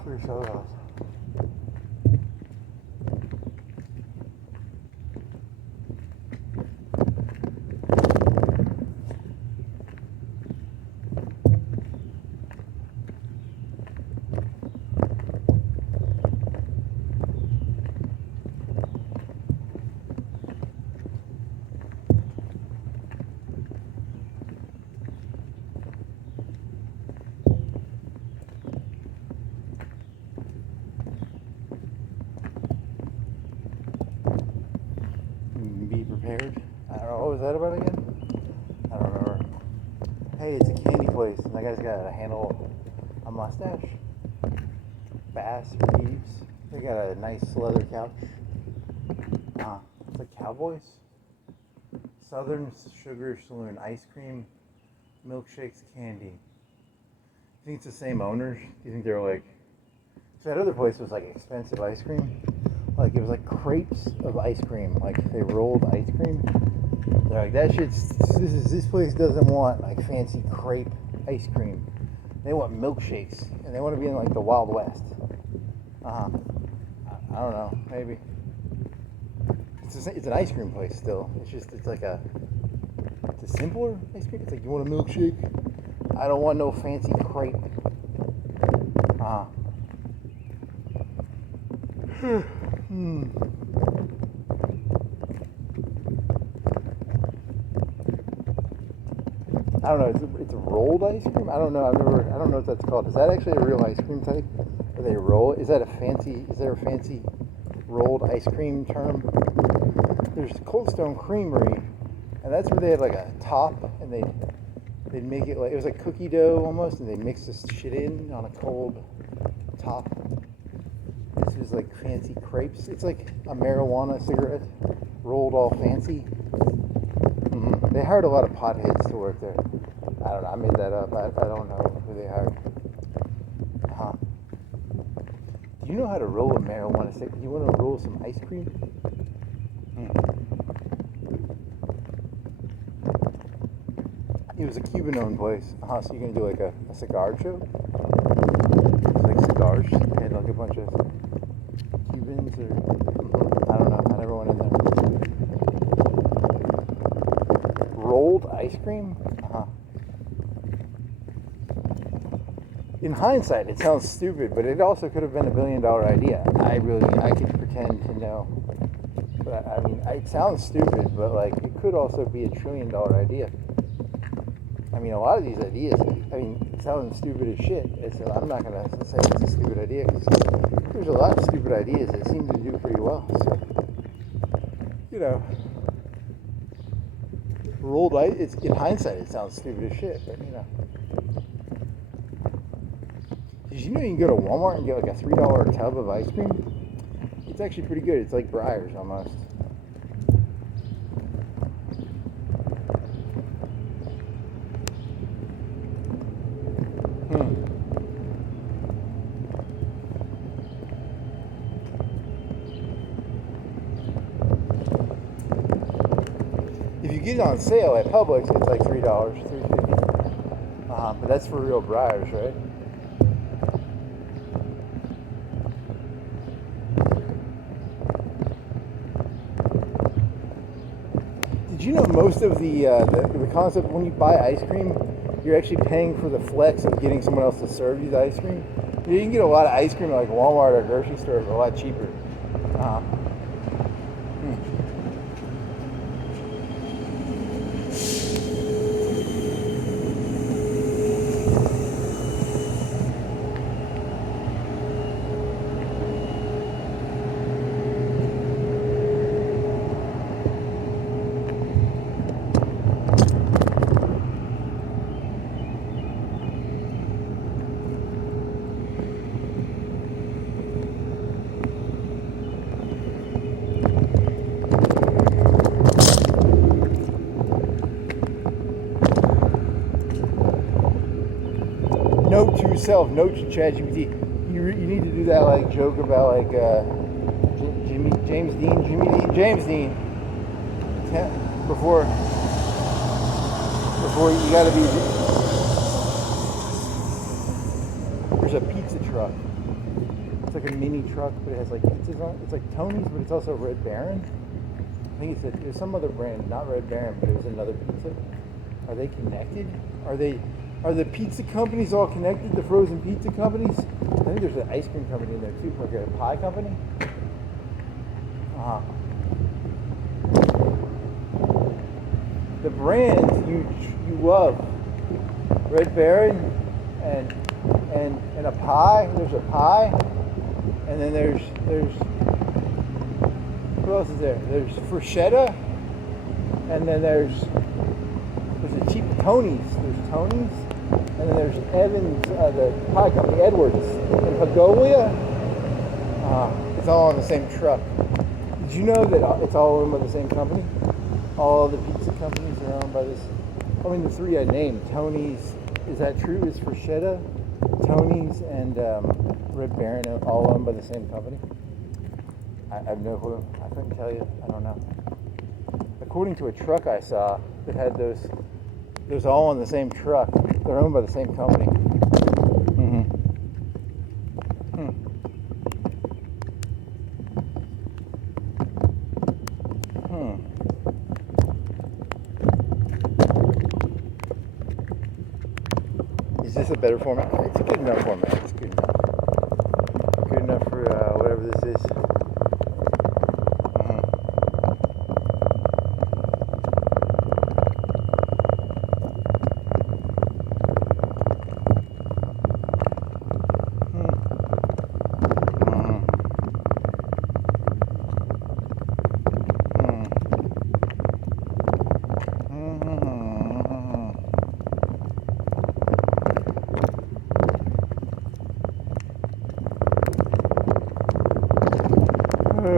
Socialize. Be prepared. I don't know, what was that about again? I don't remember. Hey, it's a candy place, and that guy's got a handle, a mustache. Bass Reeves. They got a nice leather couch. It's like Cowboys. Southern Sugar Saloon, ice cream, milkshakes, candy. You think it's the same owners? Do you think they're like... So that other place was like expensive ice cream. Like it was like crepes of ice cream. Like they rolled ice cream. They're like, that shit's, this place doesn't want like fancy crepe ice cream. They want milkshakes, and they want to be in like the Wild West. I don't know, maybe. It's an ice cream place still. It's like a simpler ice cream. It's like, you want a milkshake? I don't want no fancy crepe. I don't know. It's a rolled ice cream. I don't know. I don't know what that's called. Is that actually a real ice cream type? Or they roll? Is there a fancy rolled ice cream term? There's Cold Stone Creamery, and that's where they had like a top, and they'd make it like, it was like cookie dough almost, and they mix this shit in on a cold top. This is like fancy crepes. It's like a marijuana cigarette rolled all fancy. They hired a lot of potheads to work there. I don't know. I made that up. I don't know who they hired. Do you know how to roll a marijuana cigarette? Do you want to roll some ice cream? It was a Cuban-owned place. So you're gonna do like a cigar show? It's like cigars. They had like a bunch of Cubans or I don't know. I never went in there. Rolled ice cream? In hindsight, it sounds stupid, but it also could have been $1 billion idea. I could pretend to know. But I mean, it sounds stupid, but like, it could also be $1 trillion idea. I mean, a lot of these ideas, I mean, it sounds stupid as shit. I'm not going to say it's a stupid idea, because there's a lot of stupid ideas that seem to do pretty well. So, you know, rolled ice, it's, in hindsight, it sounds stupid as shit, but you know. Did you know you can go to Walmart and get like a $3 tub of ice cream? It's actually pretty good. It's like Breyers almost. If you get it on sale at Publix, it's like $3, $3.50. But that's for real Breyers, right? Did you know most of the concept when you buy ice cream, you're actually paying for the flex of getting someone else to serve you the ice cream? You can get a lot of ice cream at like Walmart or grocery store for a lot cheaper. Note to yourself, note to ChatGPT. You need to do that like joke about like James Dean. Before you gotta be. There's a pizza truck. It's like a mini truck, but it has like pizzas on it. It's like Tony's, but it's also Red Baron. I think there's some other brand, not Red Baron, but it was another pizza. Are they connected? Are the pizza companies all connected, the frozen pizza companies? I think there's an ice cream company in there too, like a pie company. The brands you love, Red Baron and a pie. There's a pie, and then there's who else is there? There's Freshetta, and then there's a cheap Tony's. There's Tony's. And then there's Evans, the pie company, Edwards, and Pagolia. It's all on the same truck. Did you know that it's all owned by the same company? All the pizza companies are owned by this. I mean, the three I named, Tony's, is that true? Is Freshetta, Tony's, and Red Baron all owned by the same company? I have no clue. I couldn't tell you. I don't know. According to a truck I saw that had those all on the same truck. They're owned by the same company. Mm-hmm. Is this a better format? It's a good enough format. It's good enough. Good enough for whatever this is.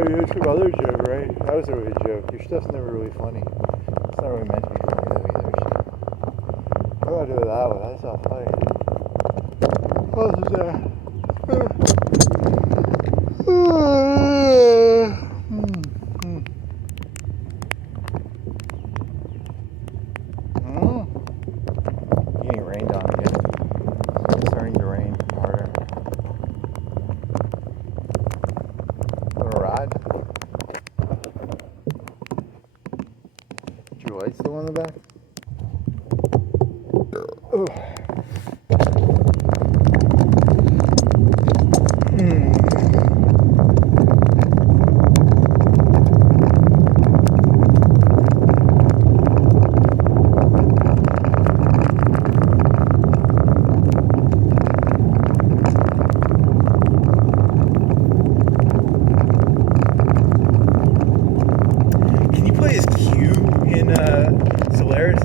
That's some other joke, right? That was a really joke. Your stuff's never really funny. It's not really meant to be funny though either. What do I do with that one? That's not funny. What else is that? Getting rained on again. It's starting to rain harder. Is your light still on the back? Oh.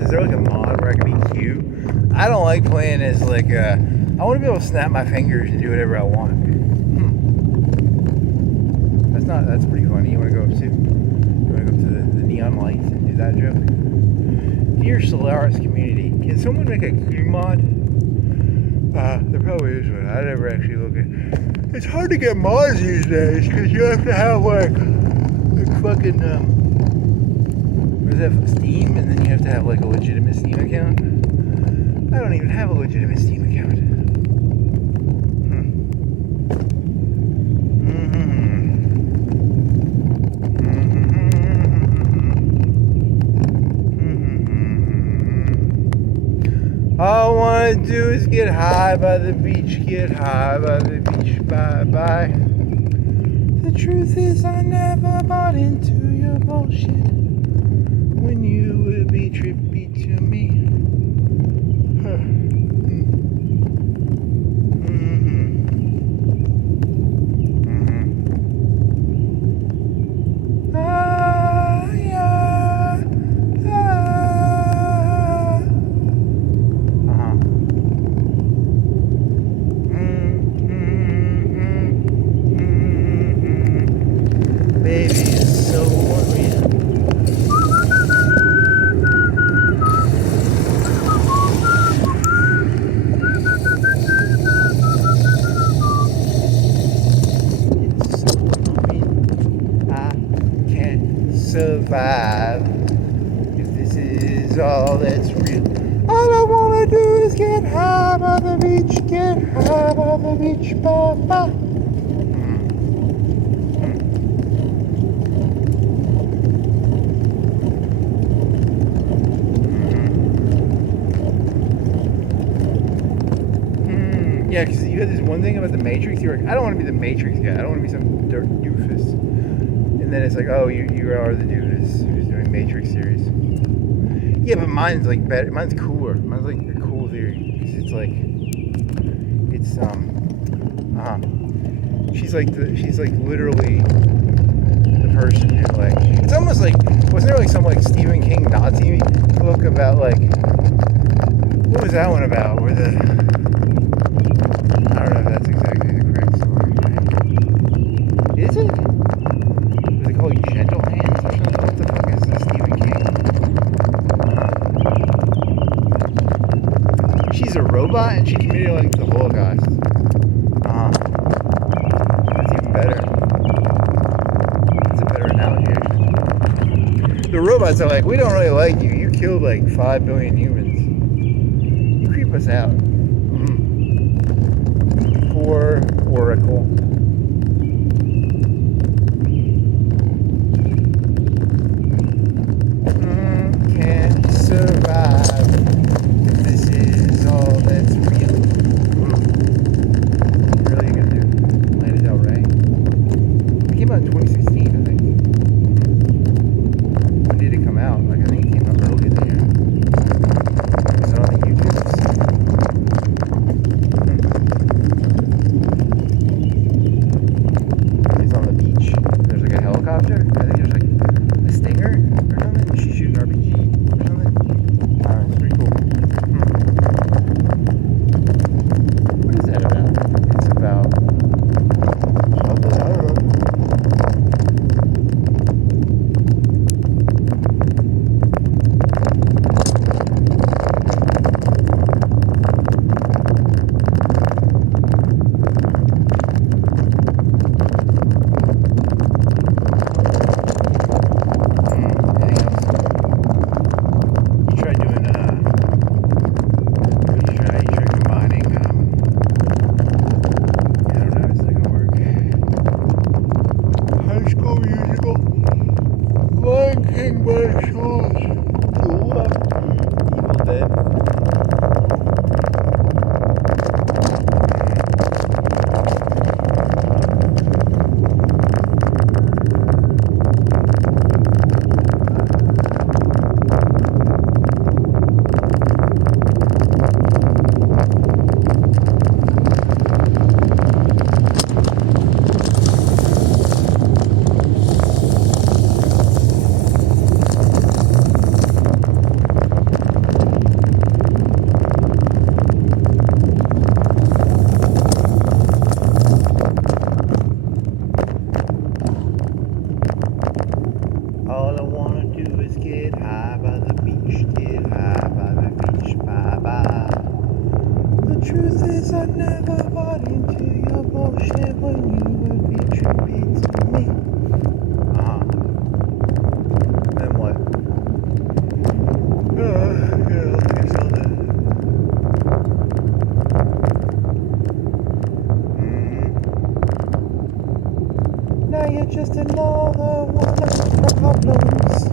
Is there like a mod where I can be cute? I don't like playing as like I want to be able to snap my fingers and do whatever I want. That's pretty funny. You want to go up to the neon lights and do that joke? Dear Solaris community, can someone make a Q mod? There probably is one. I never actually look at. It's hard to get mods these days because you have to have like fucking Steam, and then you have to have like a legitimate Steam account. I don't even have a legitimate Steam account. All I want to do is get high by the beach, get high by the beach, bye. The truth is I never bought into your bullshit. When you would be trippy to me. Baby, it's so unreal. Survive if this is all that's real. All I wanna do is get high by the beach, get high by the beach, bye. Yeah, because you had this one thing about the Matrix. You're like, I don't want to be the Matrix guy. I don't want to be some dirt doofus. And then it's like, oh, you are the doofus who's doing Matrix series. Yeah, but mine's like better. Mine's cooler. Mine's like a cool theory. Because it's like, it's she's like literally the person who like. It's almost like, wasn't there like some like Stephen King Nazi book about like, what was that one about? Where the, I don't know if that's exactly the correct story. Is it? Was it called Gentle Hands or something? What the fuck is this Stephen King? She's a robot and she committed like the Holocaust. That's even better. robots are like, we don't really like you. You killed like 5 billion humans. You creep us out. Poor Oracle. Can't survive if this is all that's real. What are you gonna do? Lana Del Rey? It came out in 2016, I think. When did it come out? Like, I think it came out early in the year. Is it on the YouTubes? It's on the beach. There's like a helicopter. I think there's like a stinger or something. She's shooting RPG or something. It's pretty cool. What is that about? It's about something, I don't know. Just another one of the problems.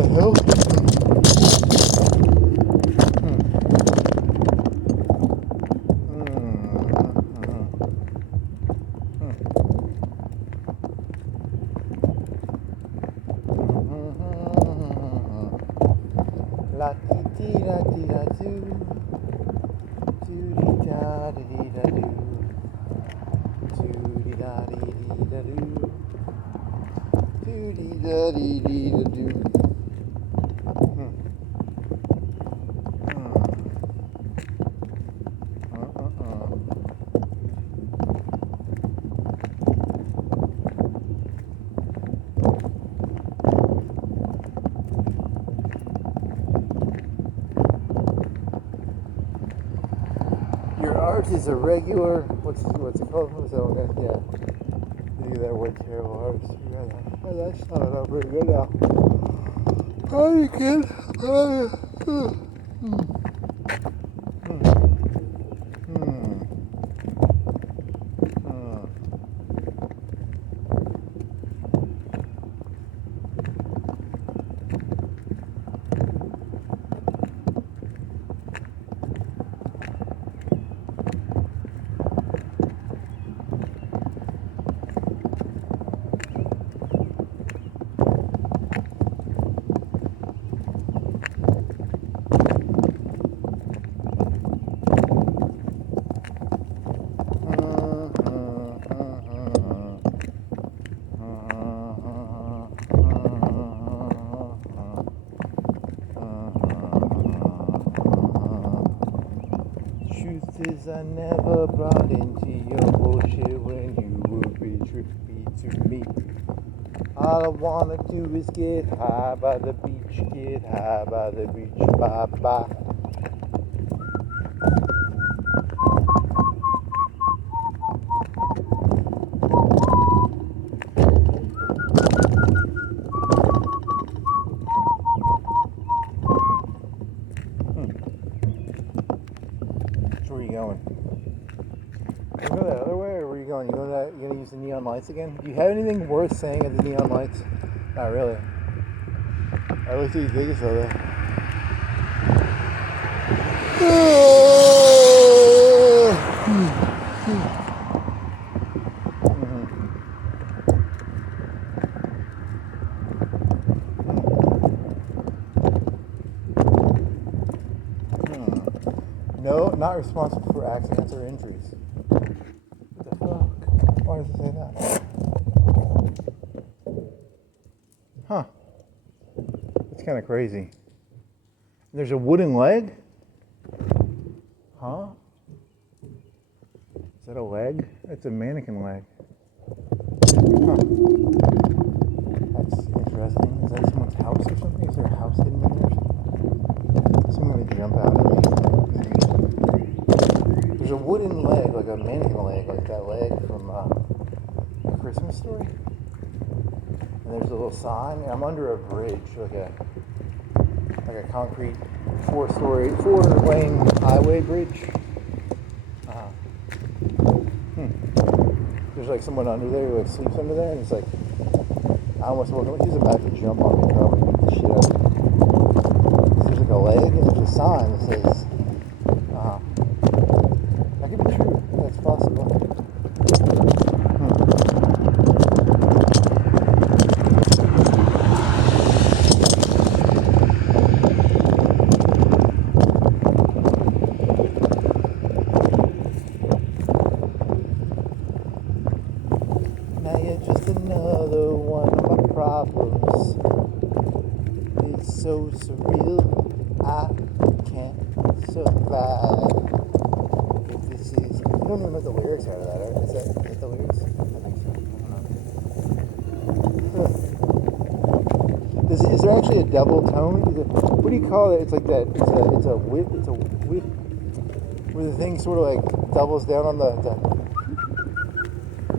the hell? La ti ti la ti la do, do di da di da do, do di da di da do, do di da di da do. Your art is a regular. What's it called? What's that one? Yeah. You that word terrible artist. Oh, that's not pretty good now. Oh, you kid. I never brought into your bullshit when you would be trippy to me. All I wanna do is get high by the beach, get high by the beach, bye bye. Where are you going? You go that other way, or where are you going? You gonna use the neon lights again? Do you have anything worth saying at the neon lights? Not really. I looked at you Vegas though. No, not responsible for accidents or injuries. What the fuck? Why does it say that? Huh. It's kind of crazy. There's a wooden leg? Huh? Is that a leg? It's a mannequin leg. Huh. That's interesting. Is that someone's house or something? Is there a house hidden in there or something? Someone gonna jump out at me. There's a wooden leg, like a mannequin leg, like that leg from A Christmas Story. And there's a little sign. And I'm under a bridge, like a concrete four-lane highway bridge. There's like someone under there who like sleeps under there, and it's like I almost woke up. He's about to jump on me and probably beat the shit out of me. There's like a leg, and there's a sign that says. That could be true. That's possible. Now you're just another one of my problems. It's so surreal, I can't survive. If this is, I don't even know the lyrics out of that. Is that the lyrics? I think so. I don't know. Is there actually a double tone? What do you call it? It's like that. It's a whip. It's a whip where the thing sort of like doubles down on the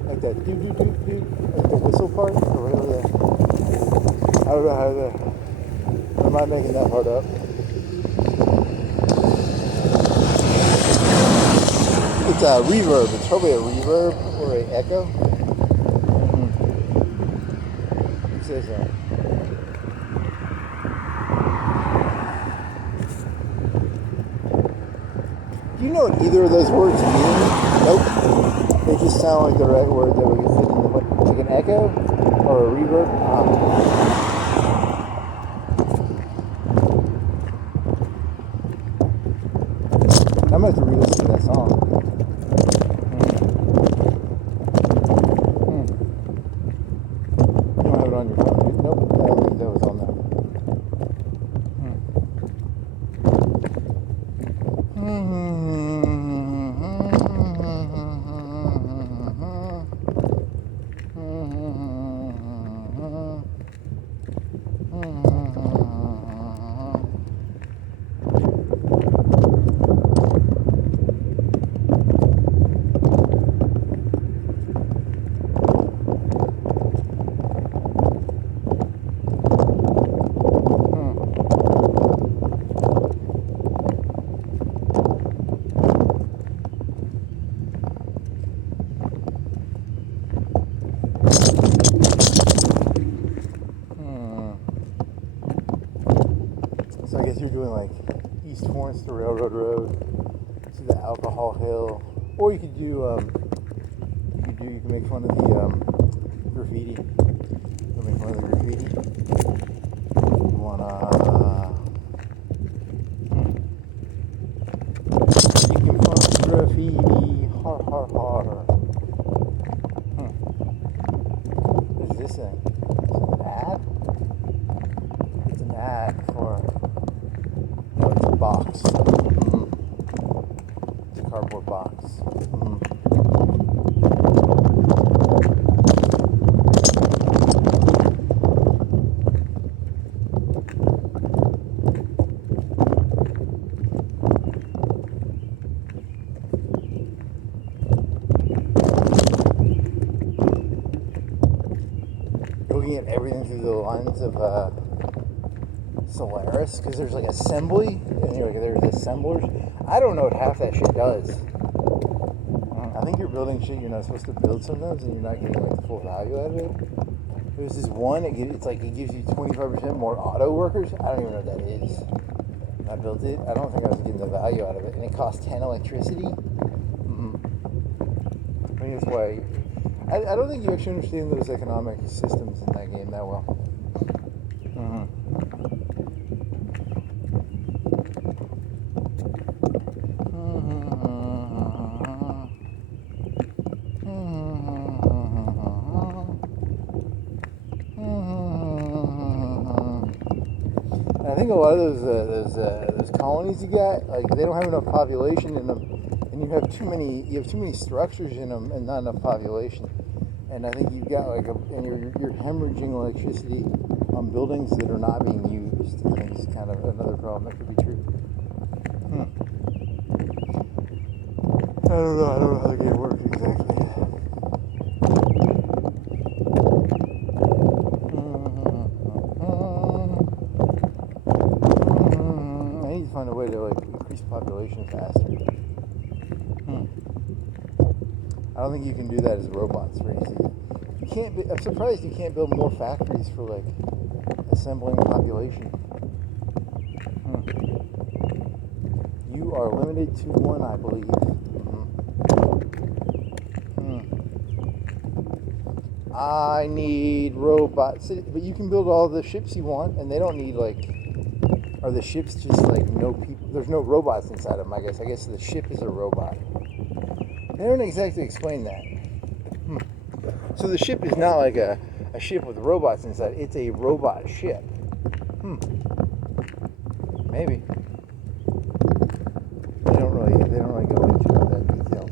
like that do do do do, like the whistle part or whatever. I don't know how to. Am I making that part up? It's a reverb. It's probably a reverb or an echo. It says you know what either of those words mean? Nope. They just sound like the right word that would fit in the, like an echo or a reverb. I'm going to have to re-listen to that song. You don't have it on your phone. Nope, I don't think that was on there. So I guess you're doing like East Florence to Railroad Road to the Alcohol Hill, or you could do you can make fun of the graffiti. You can make fun of the graffiti. You wanna you can fun graffiti. Har har har. What is this thing? Is it an ad? It's an ad for. It's a box. It's a cardboard box. Looking at everything through the lens of Solaris, because there's like assembly and there's assemblers. I don't know what half that shit does. I think you're building shit you're not supposed to build sometimes, and you're not getting like the full value out of it. There's this one, it's like it gives you 25% more auto workers. I don't even know what that is. When I built it, I don't think I was getting the value out of it, and it costs 10 electricity. I think that's why. I don't think you actually understand those economic systems in that game that well. I think a lot of those colonies you got, like they don't have enough population in them, and you have too many structures in them and not enough population. And I think you've got and you're hemorrhaging electricity on buildings that are not being used. I think it's kind of another problem that could be true. I don't know how the game works exactly. I need to find a way to increase population faster. I don't think you can do that as robots very easily. You can't. I'm surprised you can't build more factories for assembling population. You are limited to one, I believe. I need robots, but you can build all the ships you want, and they don't need are the ships just no people? There's no robots inside them. I guess the ship is a robot. They don't exactly explain that. So the ship is not like a ship with robots inside. It's a robot ship. Maybe. They don't really go into all that detail.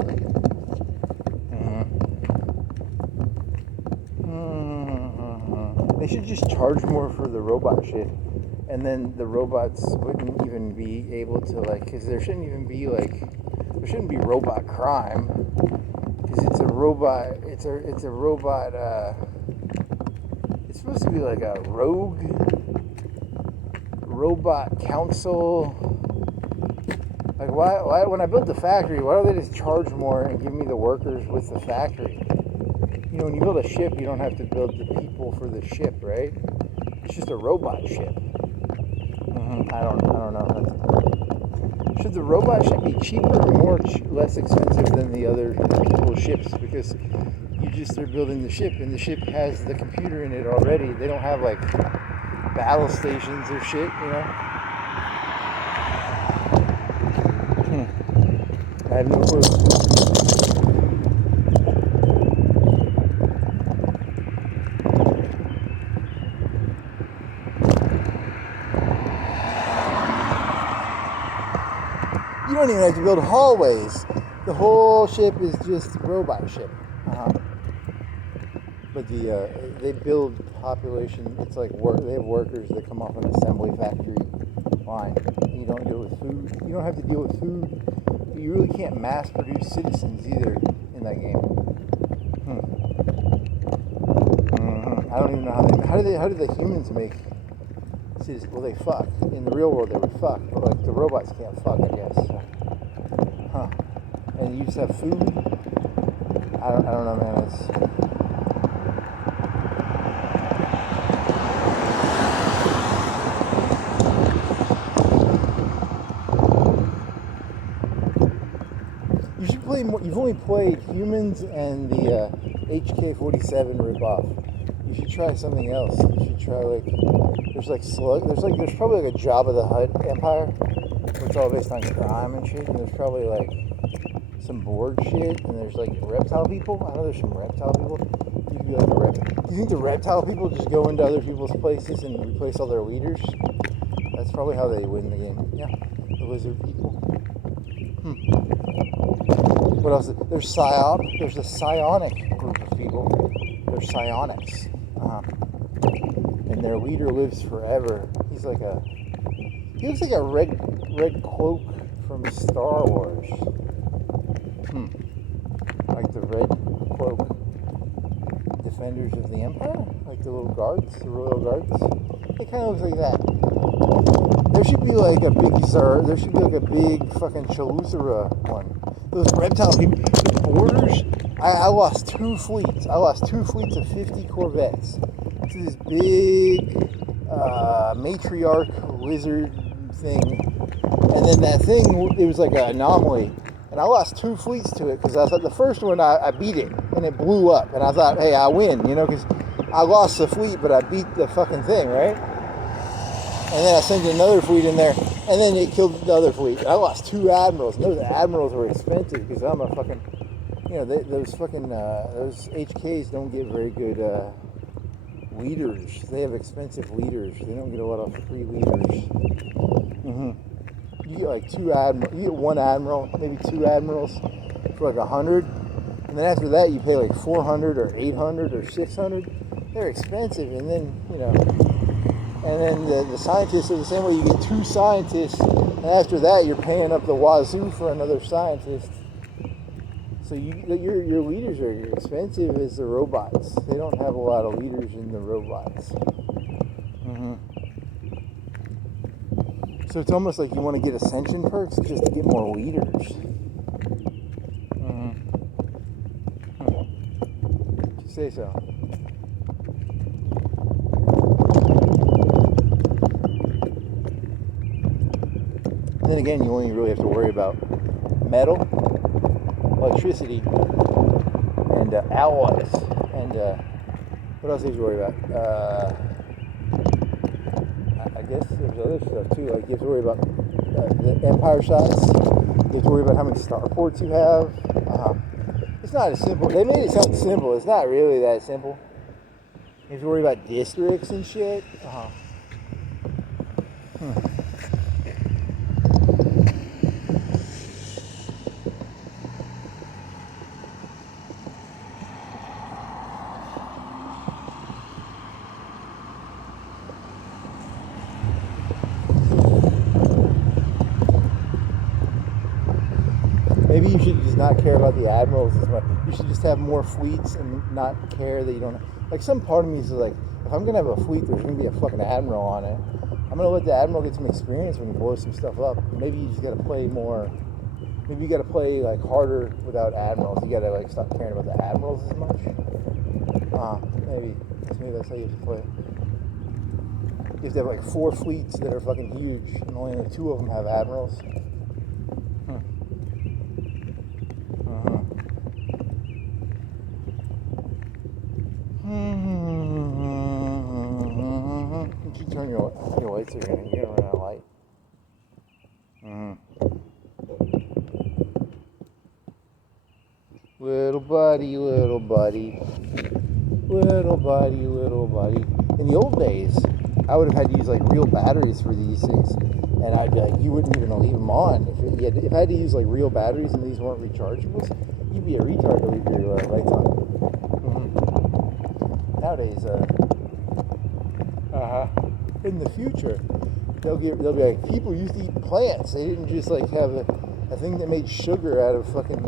They should just charge more for the robot ship, and then the robots wouldn't even be able to because there shouldn't even be there shouldn't be robot crime, because it's a robot. It's a robot. It's supposed to be like a rogue robot council. Why when I built the factory, why don't they just charge more and give me the workers with the factory? When you build a ship, you don't have to build the people for the ship, right? It's just a robot ship. I don't know. Should the robot ship be cheaper or less expensive than the other people's ships? Because they're building the ship, and the ship has the computer in it already. They don't have like battle stations or shit, you know? I have no clue. You don't even have to build hallways. The whole ship is just a robot ship. But they build population. It's like they have workers that come off an assembly factory line. You don't deal with food. You don't have to deal with food. But you really can't mass produce citizens either in that game. I don't even know how do the humans make citizens? Well, they fuck. In the real world, they would fuck, but like the robots can't fuck, I guess. And you just have food. I don't know, man. You should play more. You've only played humans and the HK-47 ripoff. You should try something else. You should try like there's probably like a Jabba the Hutt empire, where it's all based on crime and shit. And there's probably like some Borg shit, and there's like reptile people. I know there's some reptile people. You could be like do you think the reptile people just go into other people's places and replace all their leaders? That's probably how they win the game. Yeah, the lizard people. What else? There's Psyop. There's a psionic group of people. They're psionics. And their leader lives forever. He looks like a red cloak from Star Wars. Like the red cloak defenders of the Empire? Like the little guards, the royal guards? It kind of looks like that. There should be like a big fucking Chaluthera one. Those reptile people, the borders, I lost 2 fleets. I lost 2 fleets of 50 corvettes to this big matriarch lizard thing. And then that thing, it was like an anomaly. And I lost 2 fleets to it because I thought the first one I beat it and it blew up. And I thought, hey, I win, you know, because I lost the fleet, but I beat the fucking thing, right? And then I sent another fleet in there, and then it killed the other fleet. I lost 2 admirals, and those admirals were expensive because I'm a fucking, you know, those HKs don't get very good leaders. They have expensive leaders. They don't get a lot of free leaders. You get like 2 admirals. You get 1 admiral, maybe 2 admirals for like 100, and then after that you pay like 400 or 800 or 600. They're expensive, and then you know. And then the scientists are the same way. You get 2 scientists, and after that, you're paying up the wazoo for another scientist. So your leaders are expensive as the robots. They don't have a lot of leaders in the robots. So it's almost like you want to get ascension perks just to get more leaders. You say so. Then again, you only really have to worry about metal, electricity, and alloys. And what else do you have to worry about? I guess there's other stuff too. Like you have to worry about the empire size. You have to worry about how many starports you have. It's not as simple. They made it sound simple. It's not really that simple. You have to worry about districts and shit. Maybe you should just not care about the admirals as much. You should just have more fleets and not care that you don't. Like some part of me is like, if I'm gonna have a fleet, there's gonna be a fucking admiral on it. I'm gonna let the admiral get some experience when he blows some stuff up. Maybe you just gotta play more. Maybe you gotta play like harder without admirals. You gotta like stop caring about the admirals as much. Maybe that's how you have to play. You have to have like 4 fleets that are fucking huge, and only 2 of them have admirals. Once you turn your lights, you're gonna run out of light. Little buddy, little buddy, little buddy, little buddy. In the old days, I would have had to use like real batteries for these things, and I'd be like, you wouldn't even leave them on. If I had to use like real batteries and these weren't rechargeables, you'd be a retard to leave your lights on. Nowadays, in the future, they'll be like, people used to eat plants. They didn't just like have a thing that made sugar out of fucking.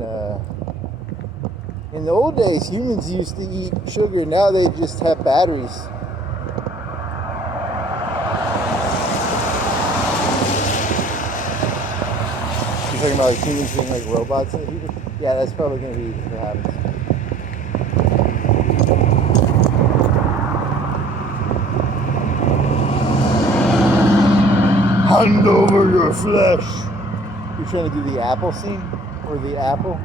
In the old days, humans used to eat sugar. Now they just have batteries. You're talking about like humans being like robots in the future? Yeah, that's probably going to be what happens. Hand over your flesh. You're trying to do the apple scene, or the apple.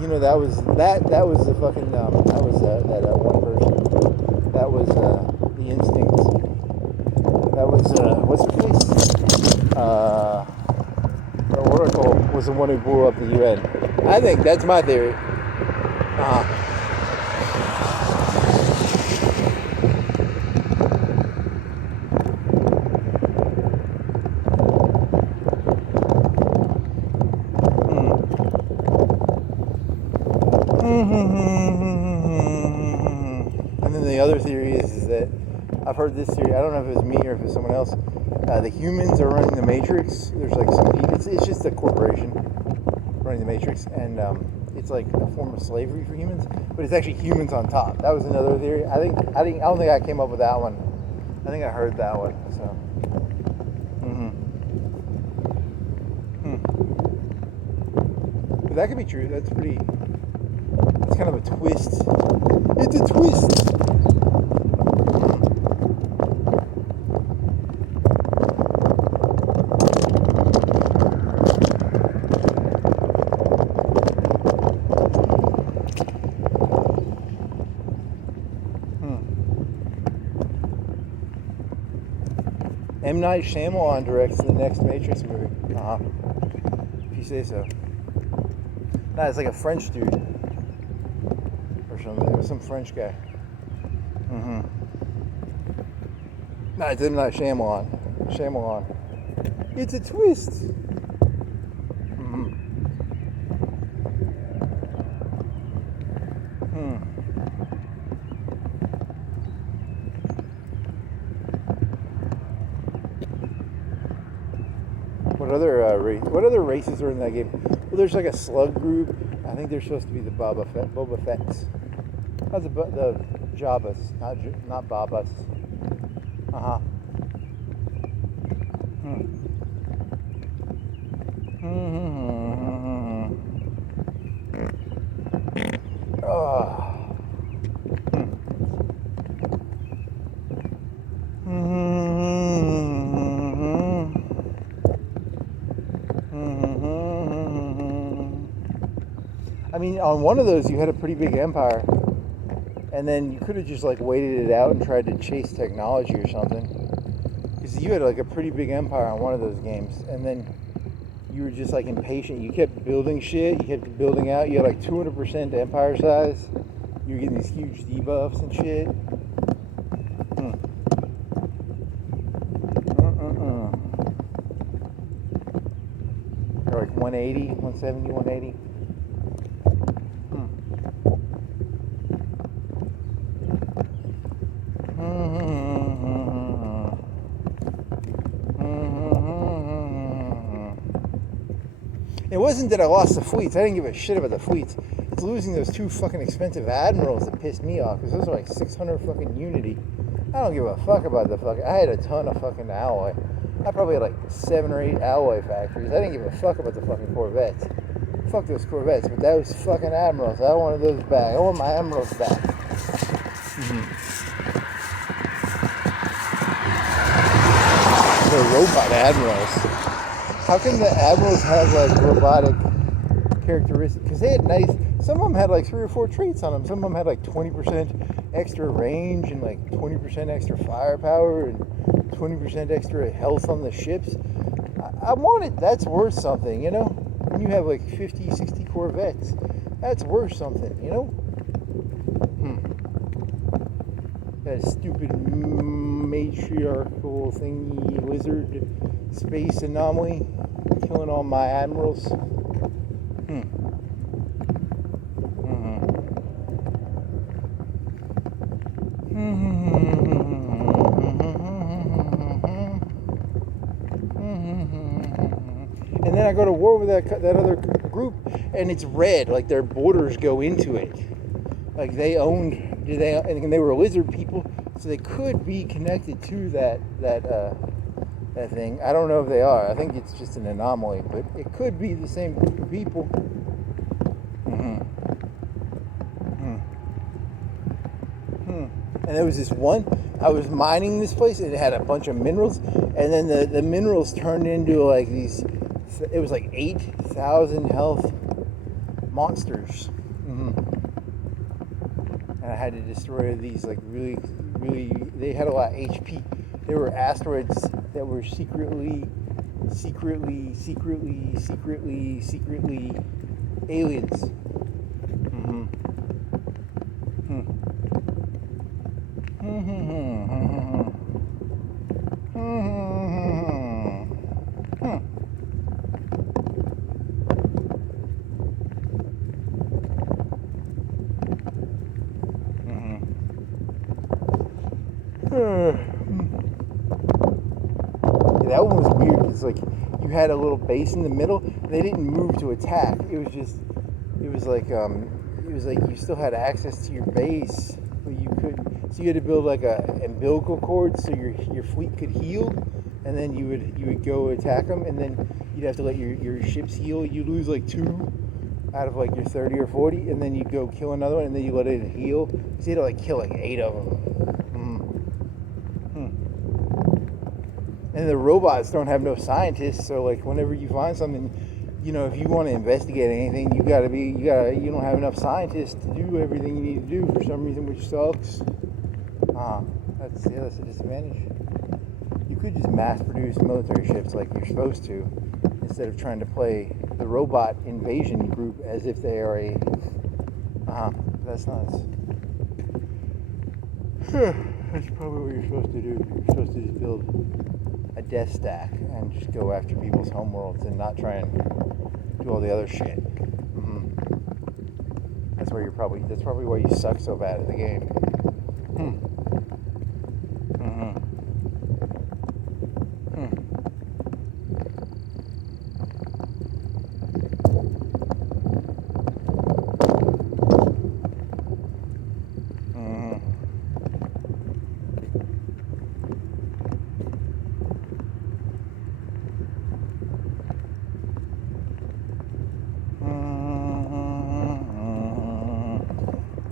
You know, that was the fucking that was that one version. That was the Instinct. That was what's her face? The Oracle was the one who blew up the UN. I think that's my theory. And then the other theory is that I've heard this theory. I don't know if it was me or if it's someone else. The humans are running the Matrix. There's like it's just a corporation running the Matrix, and it's like a form of slavery for humans, but it's actually humans on top. That was another theory. I don't think I came up with that one. I think I heard that one. So. But that could be true. That's kind of a twist. It's a twist. M. Night Shyamalan directs the next Matrix movie. If you say so. Nah, it's like a French dude. Or something. It was some French guy. Nah, it's M. Night Shyamalan. It's a twist. What other races are in that game? Well, there's like a slug group. I think they're supposed to be the Boba Fett's. How's the Jabbas? Not Babas. I mean, on one of those, you had a pretty big empire, and then you could have just like waited it out and tried to chase technology or something. Because you had like a pretty big empire on one of those games, and then you were just like impatient. You kept building shit. You kept building out. You had like 200% empire size. You were getting these huge debuffs and shit. Or like 180, 170, 180. It wasn't that I lost the fleets. I didn't give a shit about the fleets. It's losing those two fucking expensive admirals that pissed me off, because those are like 600 fucking unity. I don't give a fuck about the fucking. I had a ton of fucking alloy. I probably had like 7 or 8 alloy factories. I didn't give a fuck about the fucking Corvettes. Fuck those Corvettes, but those fucking admirals, I wanted those back. I want my admirals back. The robot admirals. How come the admirals have like robotic characteristics? Because they had nice. Some of them had like 3 or 4 traits on them. Some of them had like 20% extra range and like 20% extra firepower and 20% extra health on the ships. I want it. That's worth something, you know? When you have like 50, 60 Corvettes, that's worth something, you know? That stupid matriarchal thingy lizard space anomaly killing all my admirals. And then I go to war with that other group, and it's red, like their borders go into it. Like they were lizard people, so they could be connected to that thing. I don't know if they are. I think it's just an anomaly, but it could be the same group of people. And there was this one, I was mining this place, and it had a bunch of minerals, and then the minerals turned into like these, it was like 8,000 health monsters. And I had to destroy these like really, they had a lot of HP. They were asteroids that were secretly aliens. That one was weird. It's like you had a little base in the middle. They didn't move to attack. It was like you still had access to your base, but you could. So you had to build like a umbilical cord so your fleet could heal, and then you would go attack them, and then you'd have to let your ships heal. You lose like 2 out of like your 30 or 40, and then you go kill another one, and then you let it heal. So you had to like kill like 8 of them. And the robots don't have no scientists, so like whenever you find something, you know, if you want to investigate anything, you don't have enough scientists to do everything you need to do for some reason, which sucks. That's a disadvantage. You could just mass produce military ships like you're supposed to, instead of trying to play the robot invasion group as if they are a. That's nuts. That's probably what you're supposed to do. You're supposed to just build a death stack and just go after people's homeworlds and not try and do all the other shit. That's probably why you suck so bad at the game.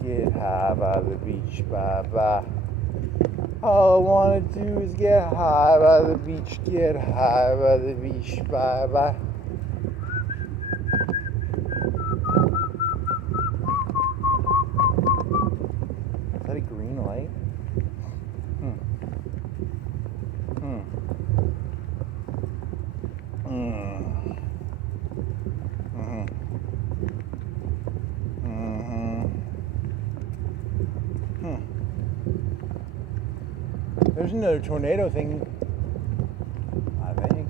Get high by the beach, bye-bye. All I want to do is get high by the beach, get high by the beach, bye-bye. Is that a green light? There's another tornado thing, I think.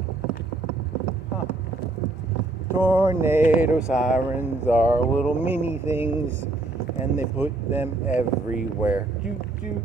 Tornado sirens are little mini things, and they put them everywhere. Doot, doot.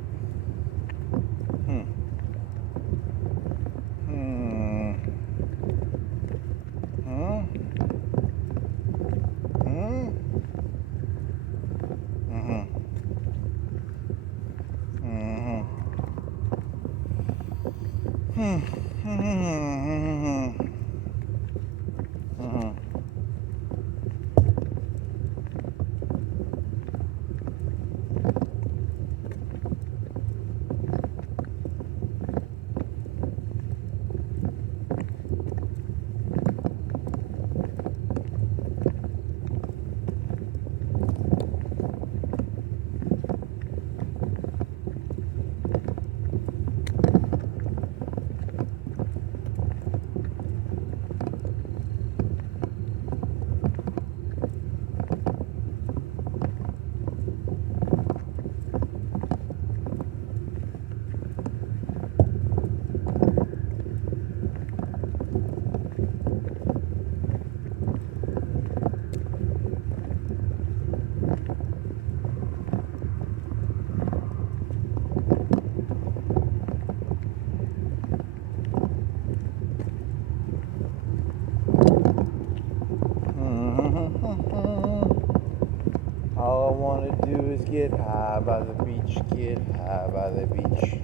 is get high by the beach, get high by the beach.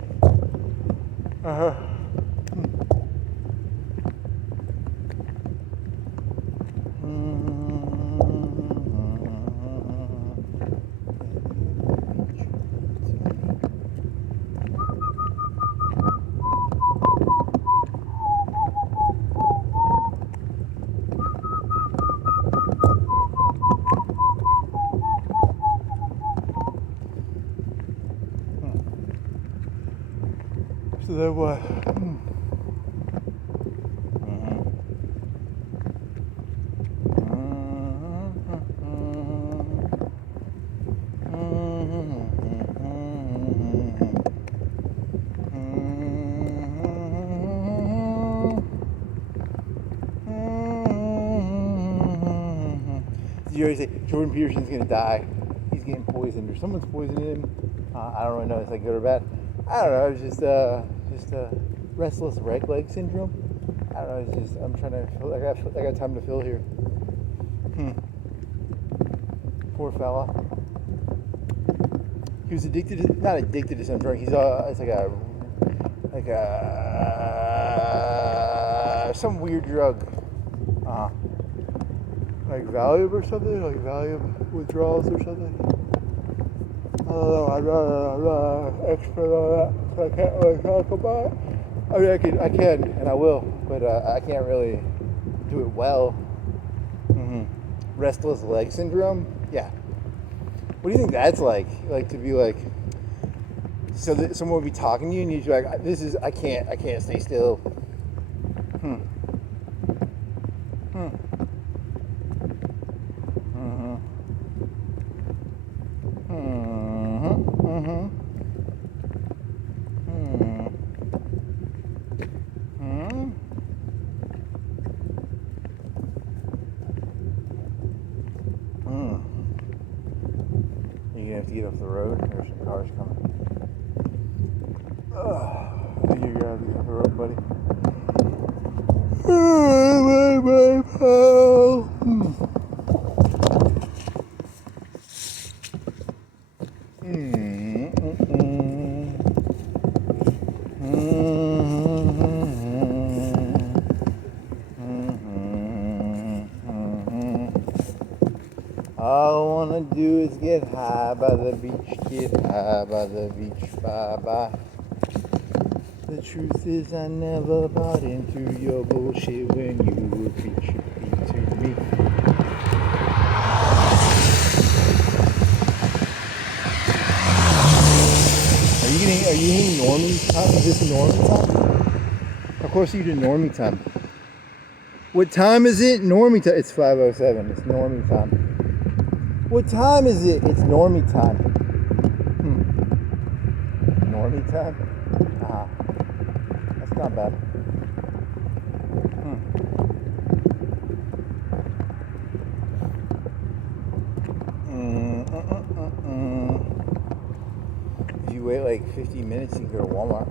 Uh-huh. So then what? You alreys say Jordan Peterson's gonna die. He's getting poisoned, or someone's poisoning him. I don't really know. It's like good or bad. I don't know. It's just restless leg syndrome. I don't know. It's just I'm trying to. I got time to fill here. Poor fella. He was addicted to, not addicted to some drug. He's it's like a some weird drug. Like Valium or something, like Valium withdrawals or something. I don't know. I'm not an expert on that, so I can't really talk about it. I mean, I can, and I will, but I can't really do it well. Restless leg syndrome. Yeah. What do you think that's like? Like to be like, so that someone would be talking to you and you'd be like, I can't stay still. You're gonna have to get off the road. There's some cars coming. You're gonna have to get off the road, buddy. My pal. All I wanna do is get high by the beach, get high by the beach, bye-bye. The truth is I never bought into your bullshit when you would preach it to me. Are you hitting normie time? Is this a normie time? Of course you did normie time. What time is it? Normie time. It's 5:07. It's normie time. What time is it? It's normie time. Normie time? That's not bad. If you wait like 15 minutes, you can go to Walmart.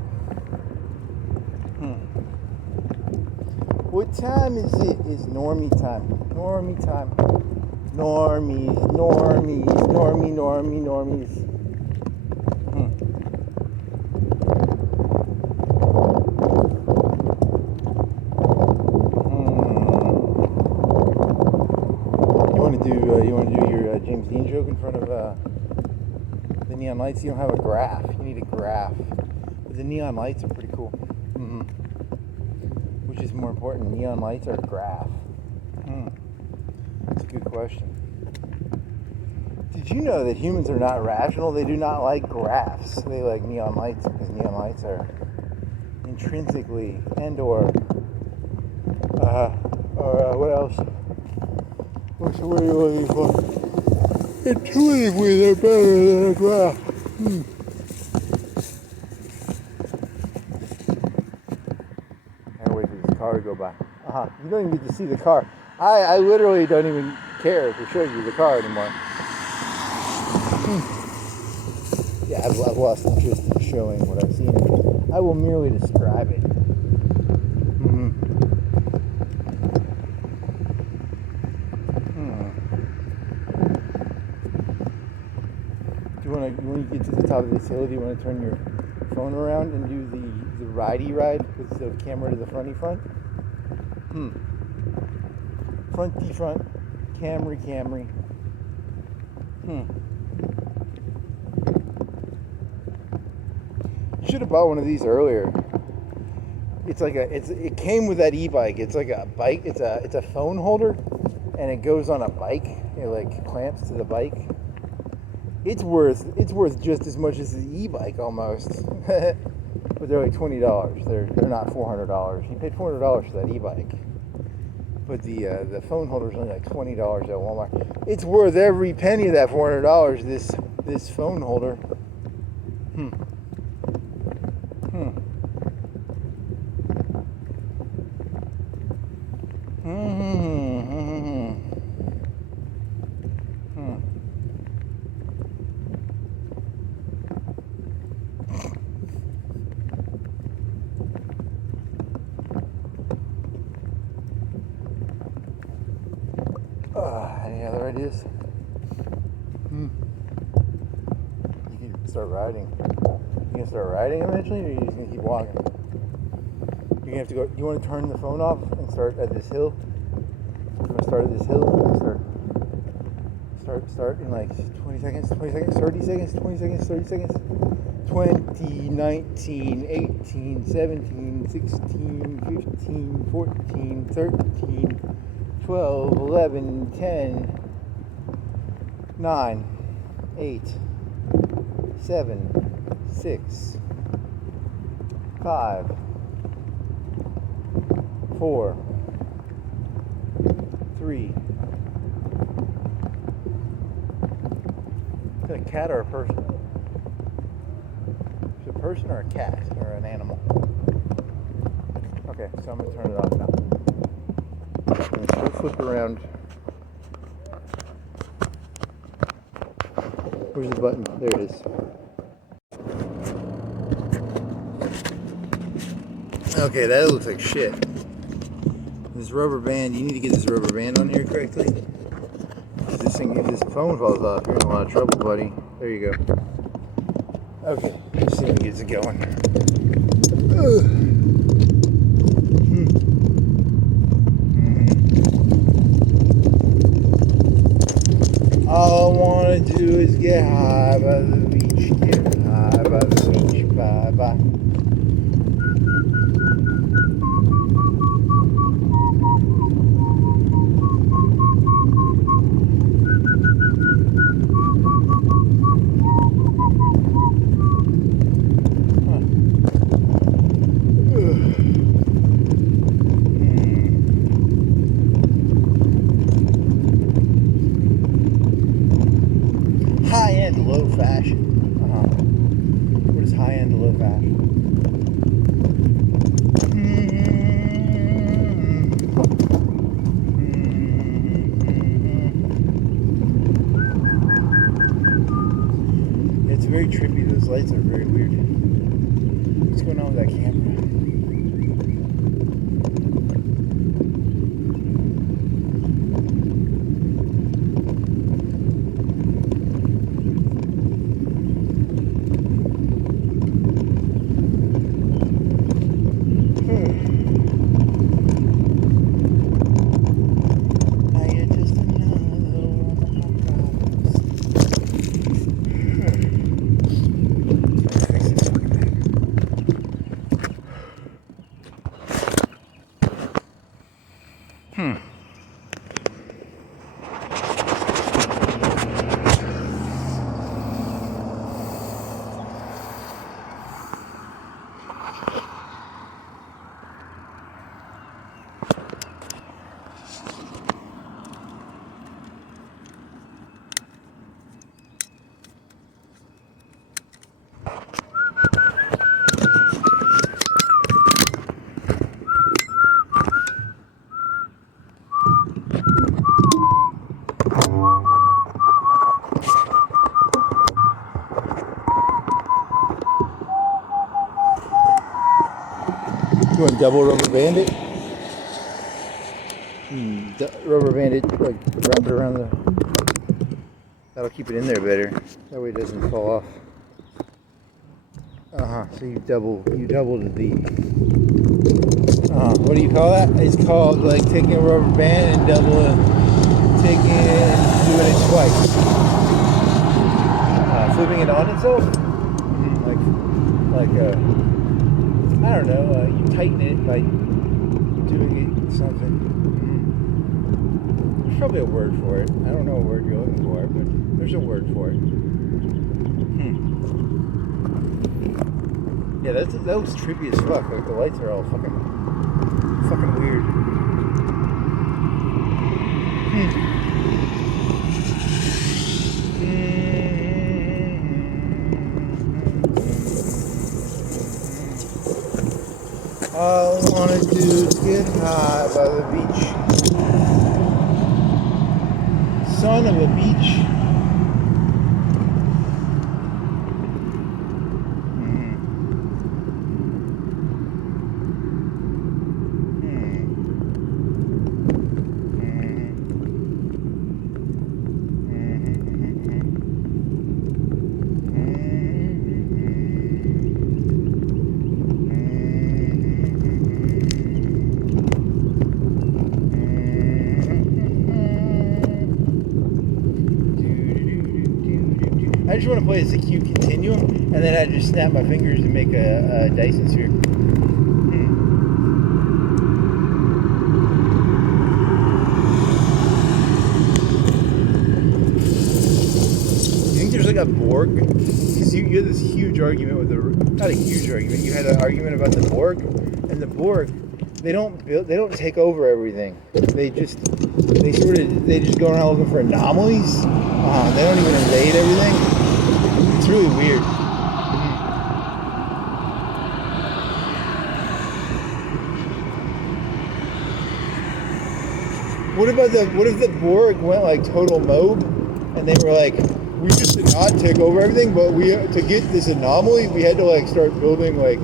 What time is it? It's normie time. Normie time. Normies. You want to do your James Dean joke in front of the neon lights? You don't have a graph. You need a graph. But the neon lights are pretty cool. Which is more important, neon lights or a graph? That's a good question. Did you know that humans are not rational? They do not like graphs. They like neon lights because neon lights are intrinsically or what else? What's the word you're looking for? Intuitively, they're better than a graph. I gotta wait for this car to go by. You don't even get to see the car. I literally don't even care to show you the car anymore. Yeah, I've lost interest in showing what I've seen. I will merely describe it. you get to the top of this hill, do you want to turn your phone around and do the ridey ride with the camera to the fronty front? Fronty front, Camry. You should have bought one of these earlier. It's like it came with that e-bike. It's like a bike. It's a phone holder, and it goes on a bike. It like clamps to the bike. It's worth just as much as the e-bike almost. But they're like $20. They're not $400. You paid $400 for that e-bike. But the phone holder is only like $20 at Walmart. It's worth every penny of that $400. This phone holder. Any other ideas? You can start riding. You gonna start riding eventually, or are you just gonna keep walking? You're gonna have to go. You want to turn the phone off and start at this hill? You want to start at this hill and start in like 20 seconds, 30 seconds, 20 seconds, 30 seconds. 20, 19, 18, 17, 16, 15, 14, 13, 12, 11, 10, 9, 8, 7, 6, 5, 4, 3. Is it a cat or a person? Is it a person or a cat or an animal? Okay, so I'm going to turn it off now. We'll flip around. Where's the button? There it is. Okay, that looks like shit. This rubber band, you need to get this rubber band on here correctly. If this phone falls off, you're in a lot of trouble, buddy. There you go. Okay, let's see if it gets it going. All I wanna do is get high by the beach, get high by the beach, bye bye. High-end, low fashion. What is high-end, low fashion? It's very trippy. Those lights are very weird. What's going on with that camera? You want to double rubber band it? Rubber band it, like wrap it around the... That'll keep it in there better. That way it doesn't fall off. So you doubled the. What do you call that? It's called like taking a rubber band and taking it and doing it twice. Flipping it on itself. Like I don't know. You tighten it by doing it something. There's probably a word for it. I don't know what word you're looking for, but there's a word for it. Yeah, that was trippy as fuck. Like the lights are all fucking weird. All I wanna do is get high by the beach. Son of a beach. I just want to play this acute continuum, and then I just snap my fingers and make a Dyson sphere. You think there's like a Borg? Because you had this huge argument with not a huge argument. You had an argument about the Borg, and the Borg, they don't take over everything. They just go around looking for anomalies. They don't even invade everything. It's really weird. What if the Borg went like total mobe, and they were like, we just did not take over everything, but to get this anomaly, we had to like start building like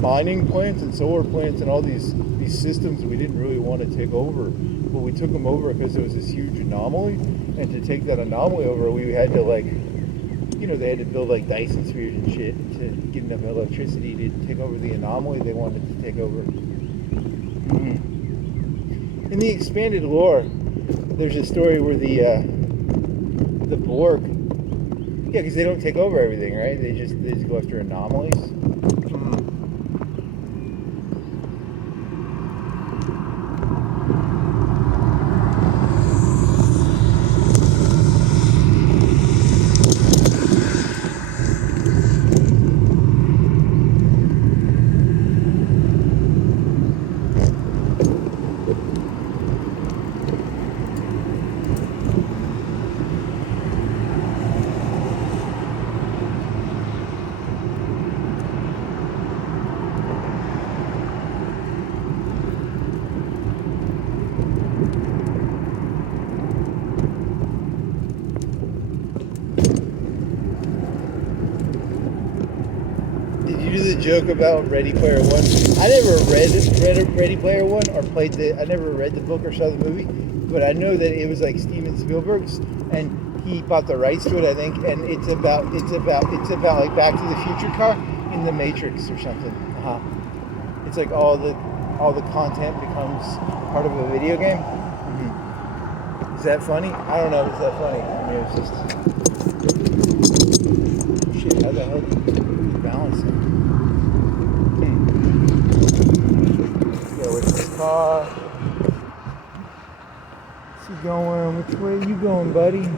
mining plants and solar plants and all these systems we didn't really want to take over, but we took them over because there was this huge anomaly, and to take that anomaly over, we had to like, they had to build like Dyson spheres and shit to get enough electricity to take over the anomaly they wanted to take over. In the expanded lore, there's a story where the Borg, because they don't take over everything, right? They just go after anomalies. Joke about Ready Player One. I never read Ready Player One or I never read the book or saw the movie, but I know that it was like Steven Spielberg's, and he bought the rights to it, I think, and it's about like Back to the Future car in the Matrix or something. It's like all the content becomes part of a video game. Is that funny? I don't know if it's that funny. I mean, it's just shit. How the hell do you balance it? With this car. What's he going? Which way are you going, buddy?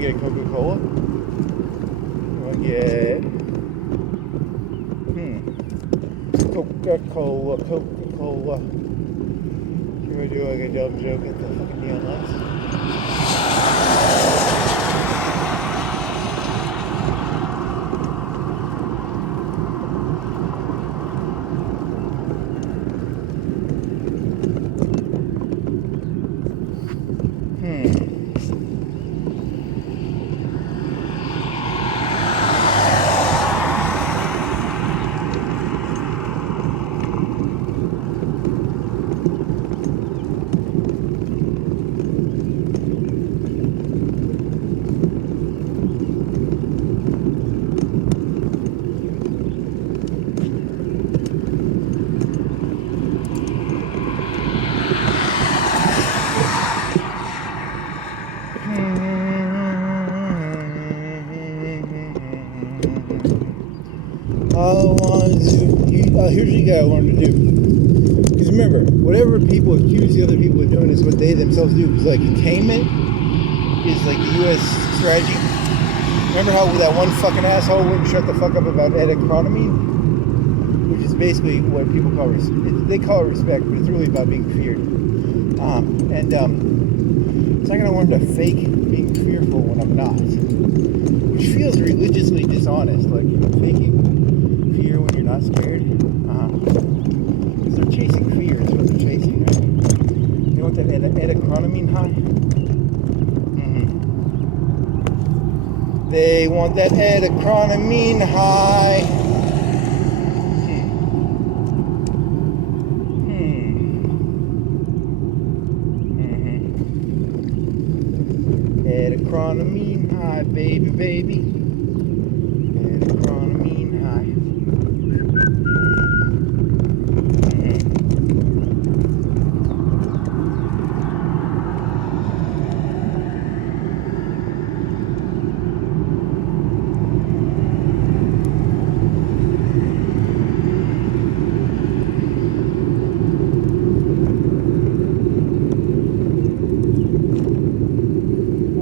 Get Coca-Cola? You want to get Coca-Cola. do like a dumb joke at the fucking neon lights. Here's what you gotta learn to do. Because remember, whatever people accuse the other people of doing is what they themselves do. Because like containment is like the U.S. strategy. Remember how that one fucking asshole wouldn't shut the fuck up about economy, which is basically what people call they call it respect, but it's really about being feared. So I'm gonna learn to fake being fearful when I'm not, which feels religiously dishonest, like faking fear when you're not scared. Because they're chasing fear is what they're chasing, right? They want that economy high. They want that economy high. Economy high, baby, baby. Economy high.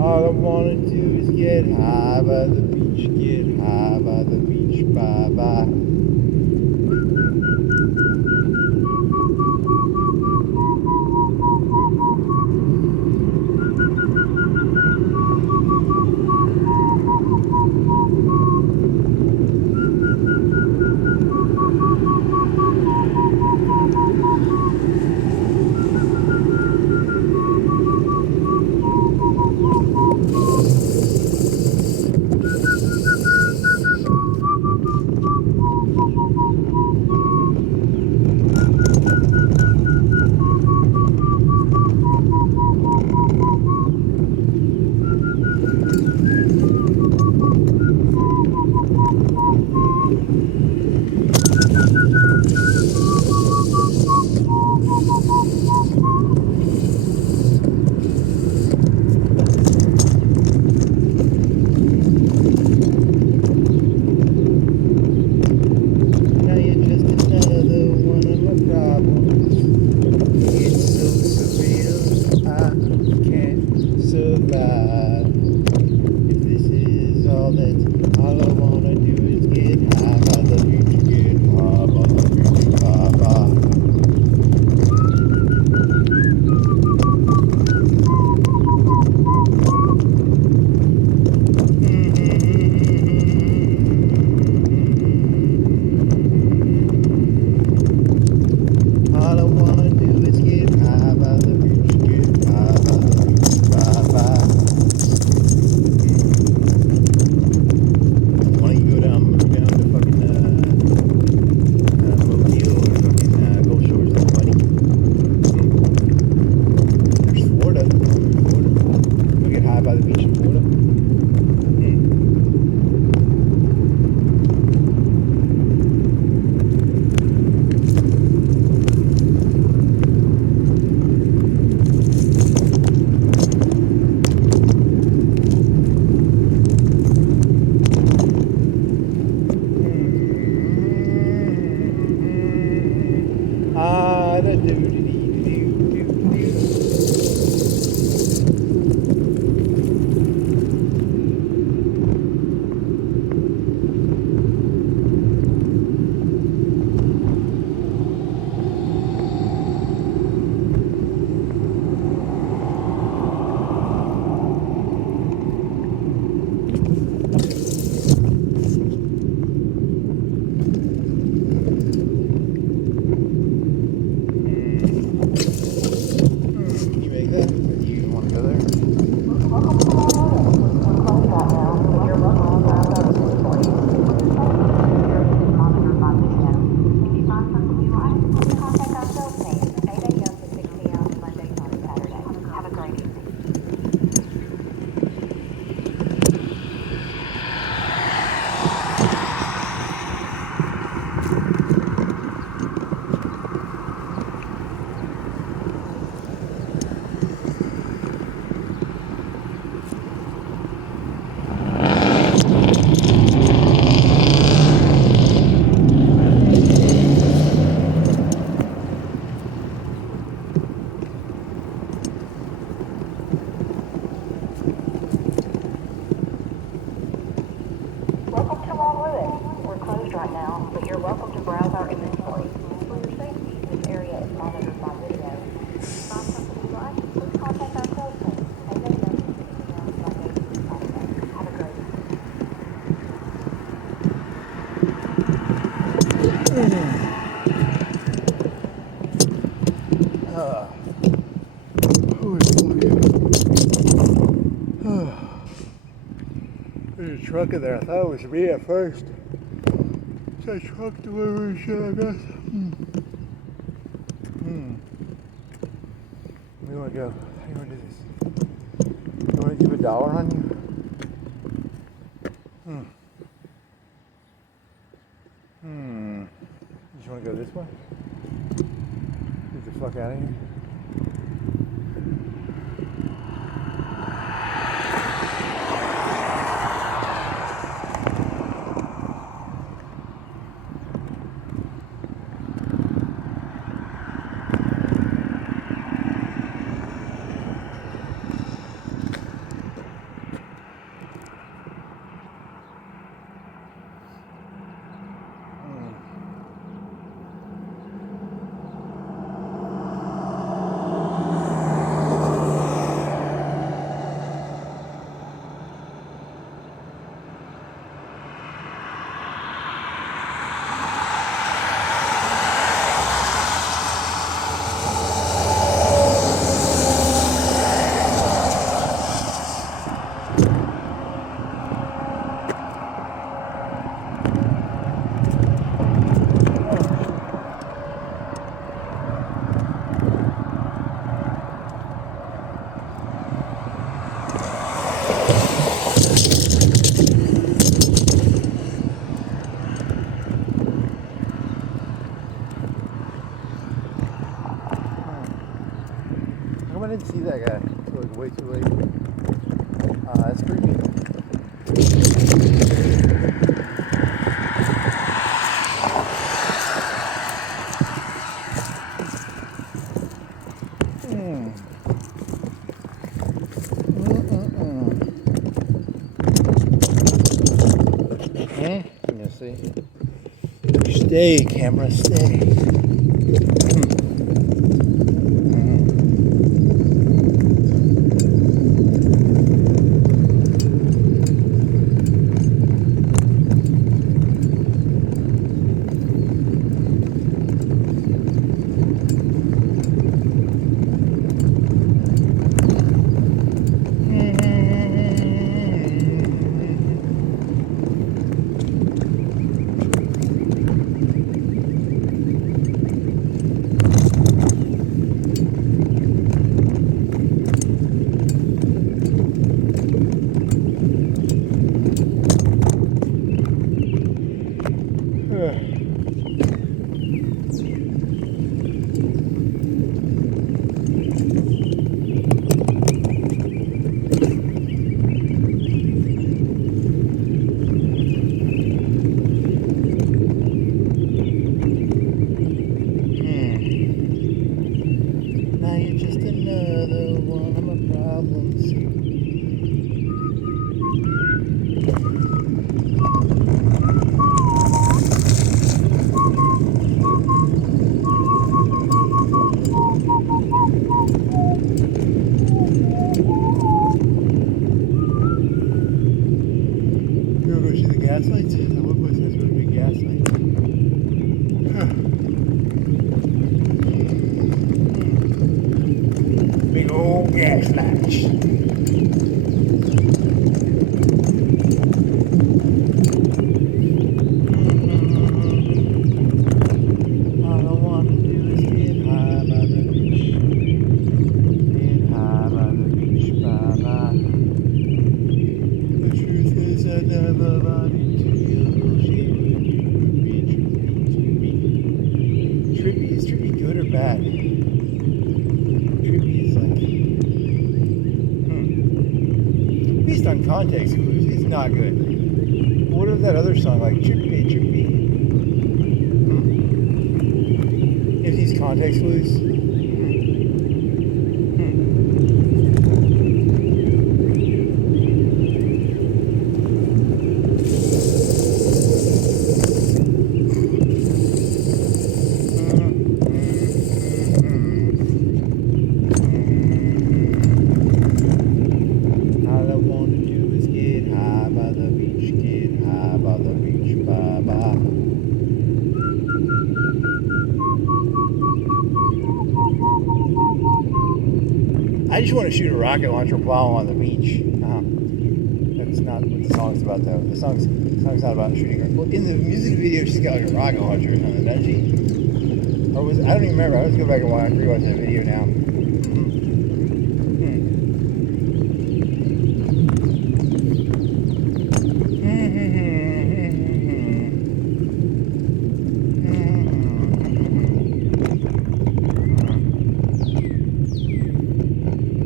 All I wanna do is get high by the beach, get high by the beach, bye bye. a truck in there. I thought it was me at first. It's a truck delivery shit, I guess. Where you want to go? How do you want to do this? You want to give $1 on you? You just want to go this way? Get the fuck out of here. I didn't see that guy until like way too late. That's creepy. You see? Stay, camera, stay. Gas lights? That one place has really big gas lights. Big old gas lights. All I want to do is get high by the beach. Get high by the beach, bye-bye. The truth is I never run into you. She would be true to me. Trippy, is Trippy good or bad? Trippy is like, based on context clues, it's not good. What of that other song like Trippy, Trippy? If these context clues. I just want to shoot a rocket launcher while on the beach. That's not what the song's about, though. The song's not about shooting her. Well, in the music video, she's got like a rocket launcher or something, doesn't she? Or was I don't even remember. I always go back and rewatch that video now.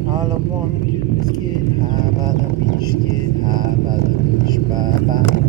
All I wanna do is get high by the beach, get high by the beach, bye-bye.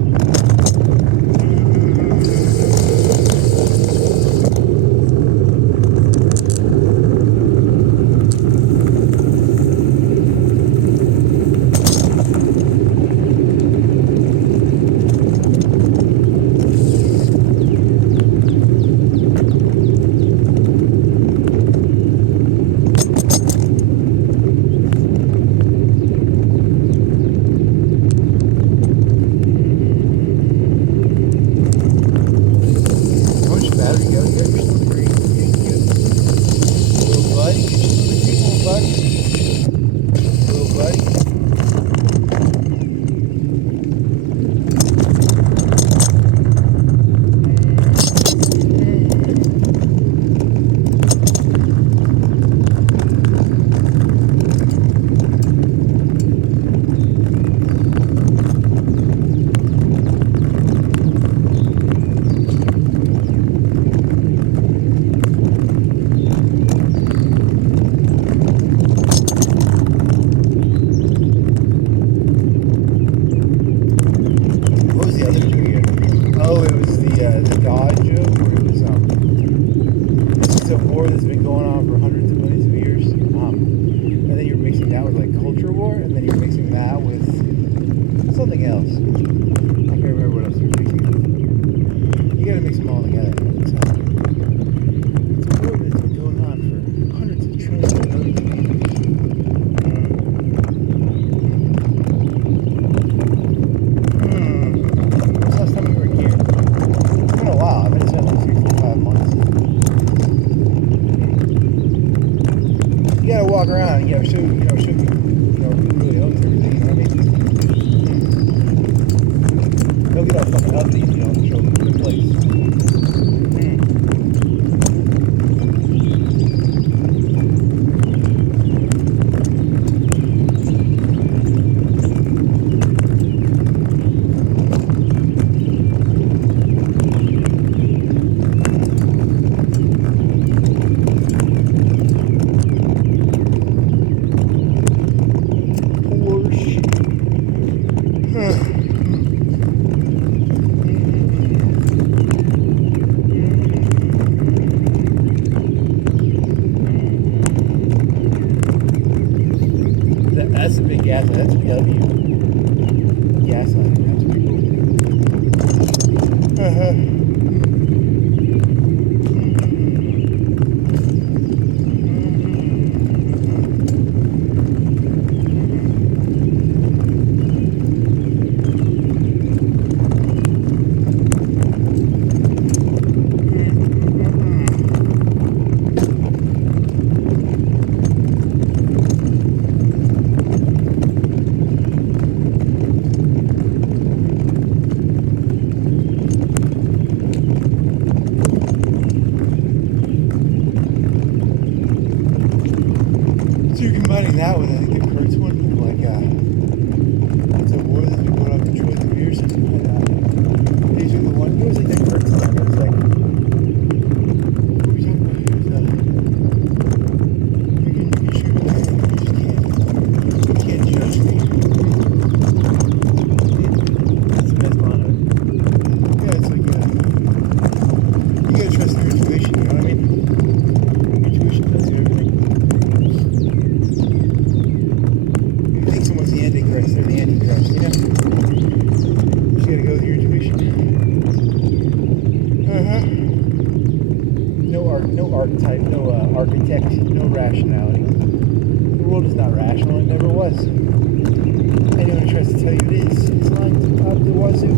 Something else. I can't remember what else you're mixing it. You gotta mix them all together. It's a war that's been going on for hundreds of trillions of years. When's the last time we were here? It's been a while. I bet it's been like 3, 4, 5 months. You gotta walk around. You gotta show who really owns everything. You know what I mean? They'll get all fucking ugly, show the place. That's a big gas line. That's a W. Gas line. That's pretty cool. So you're combining that with, I think, the Kurtz one, it's a war that's been going on for trillions of years. And these are the one, what was it, the Kurtz one? It was like, what were we talking about here? You can shoot it, you can't judge me. That's the best line of it. Yeah, it's like, you gotta trust your intuition, you know what I mean? Intuition does everything. Someone's the Antichrist, they're the Antichrist, you know? You just gotta go with your intuition. No archetype, no architect, no rationality. The world is not rational, it never was. Anyone who tries to tell you it is lying out the wazoo.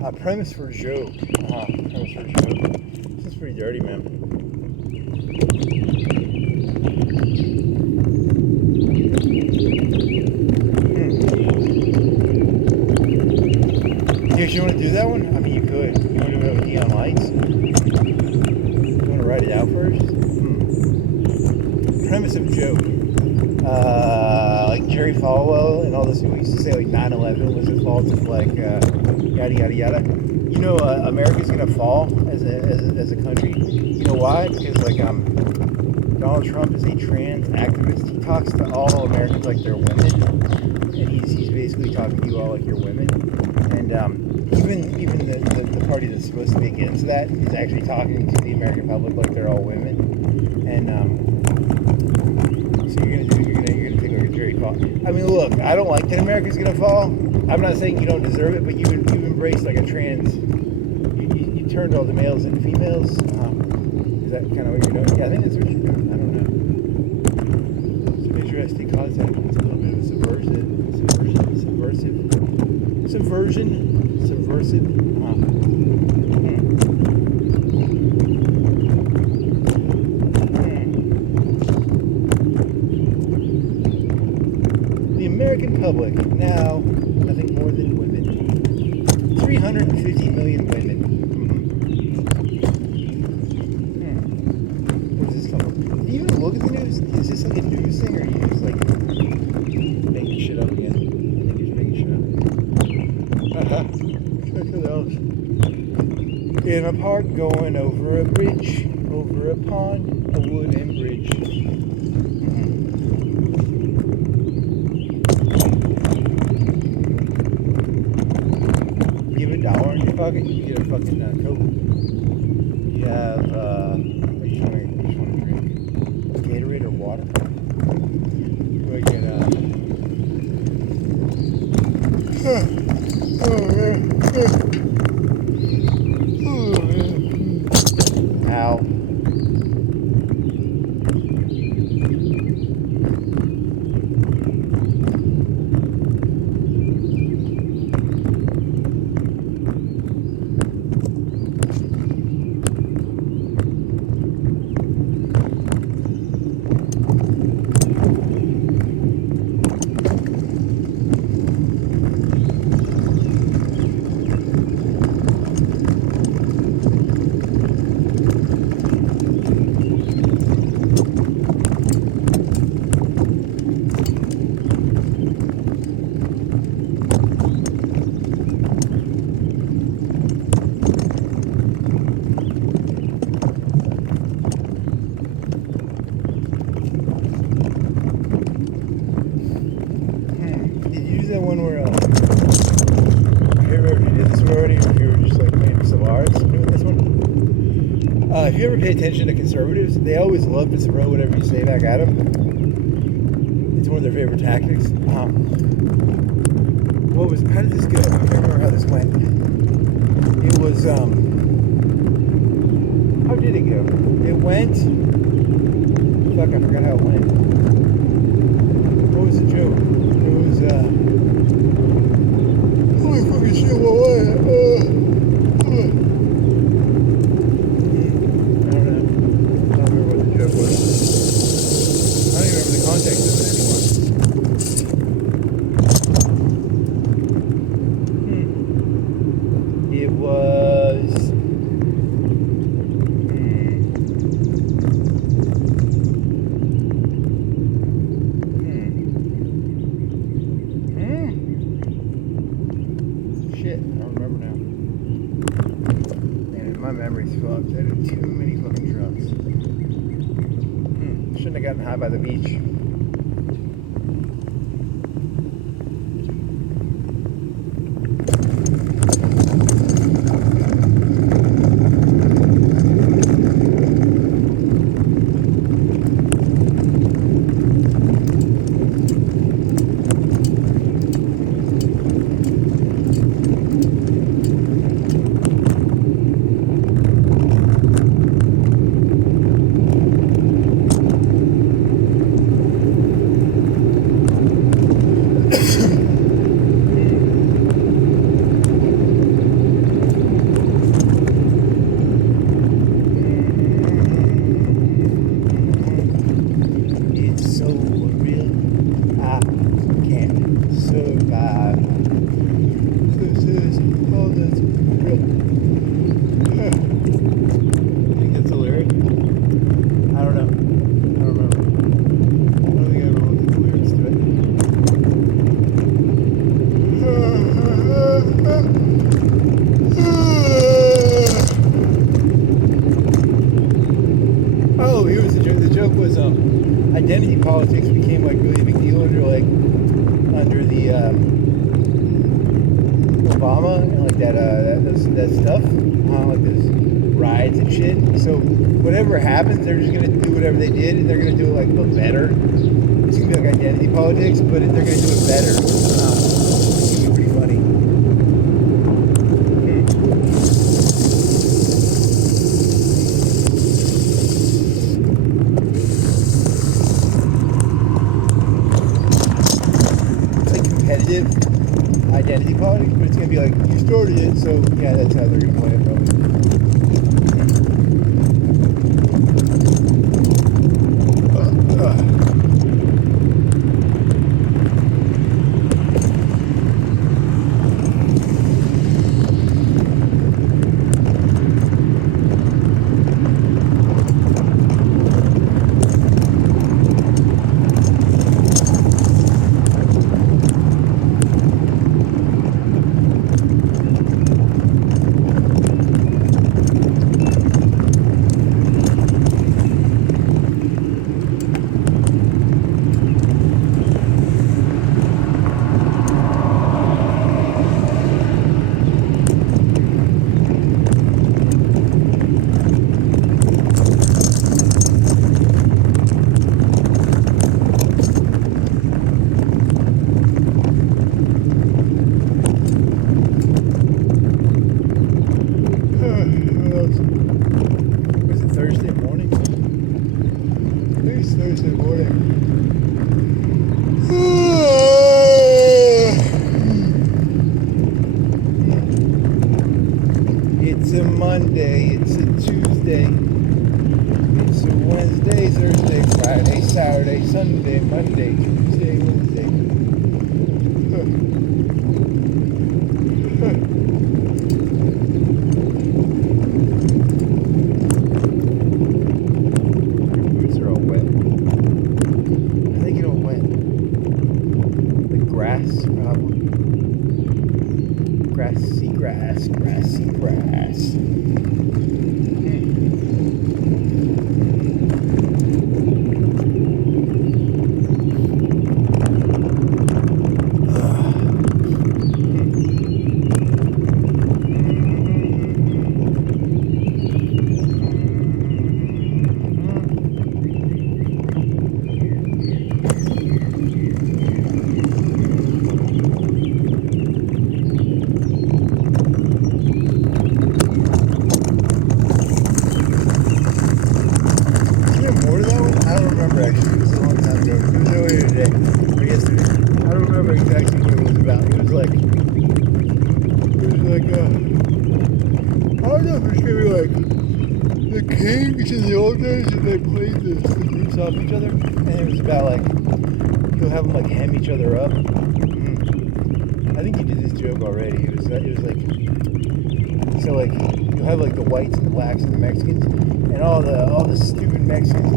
Premise for joke. Premise for joke. This is pretty dirty, man. You want to do that one? I mean, you could. You want to do it with neon lights? You want to write it out first? Premise of joke. Like Jerry Falwell and all this, we used to say like 9/11 was the fault of like yada yada yada. You know, America's gonna fall as a country. You know why? Because like Donald Trump is a trans activist. He talks to all Americans like they're women, and he's basically talking to you all like you're women. And even the party that's supposed to be against that is actually talking to the American public like they're all women. And so you're gonna think like a Jerry Fall. I mean, look, I don't like that America's gonna fall. I'm not saying you don't deserve it, but you embraced like a trans. You turned all the males into females. Is that kind of what you're doing? Yeah, I think that's what you're doing. I don't know. Some interesting concept. It's a little bit of a subversion. The American public now nothing more than women. 350 million women. What's this talking about? Do you even look at the news? Is this like a news thing, or are you just like making shit up again? I think you're just making shit up. Check it out. In a park going over a bridge, over a pond, a wooden bridge. Give $1 in your pocket, you get a fucking Coke. You have, you just want to drink Gatorade or water. Go get, ow. That one where have you ever did this one already, or if you were just like playing some arts doing this one? If you ever pay attention to conservatives, they always love to throw whatever you say back at them. It's one of their favorite tactics. How did this go? I can't remember how this went. It was how did it go? It went, fuck, I forgot how it went. What was the joke? It was holy fucking shit, what was it? I don't know. I don't remember what the joke was. I don't even remember the context of it anymore. It was shit, I don't remember now. Man, my memory's fucked. I did too many fucking drugs. Shouldn't have gotten high by the beach. politics became like really a big deal under the Obama and like that stuff, like those riots and shit. So whatever happens, they're just gonna do whatever they did, and they're gonna do it like a little better. It's gonna be like identity politics, but they're gonna do it better. It's gonna be pretty funny. It's like competitive identity politics, but it's gonna be like you started it, so yeah, that's how they're gonna play it probably. Thursday morning. It's a Monday, it's a Tuesday, it's a Wednesday, Thursday, Friday, Saturday, Sunday, Monday, Tuesday, Wednesday. Boots are all wet. How they get all wet? The grass, probably. Grassy grass, grassy grass. Actually, it was a long time ago. It was earlier today, or yesterday. I don't remember exactly what it was about. It was like, I don't know if it's gonna be like the kings in the old days and they played the groups off each other, and it was about like you'll have them like hem each other up. I think you did this joke already. It was like so like you'll have like the whites and the blacks and the Mexicans. And all the stupid Mexicans, the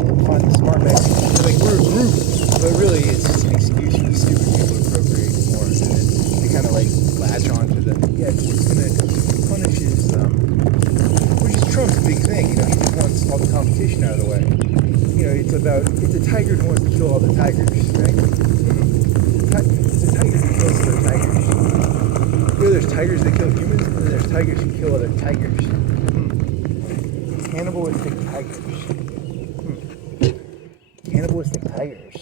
smart Mexicans, they're like, we're a group. But really, it's just an excuse for the stupid people to appropriate more. And then they kind of like latch on to the, yeah, it's going to punish his, which is Trump's big thing. You know, he just wants all the competition out of the way. You know, it's a tiger who wants to kill all the tigers, right? It's a tiger who kills other tigers. You know, there's tigers that kill humans, and then there's tigers who kill other tigers. Cannibalistic tigers. Cannibalistic tigers.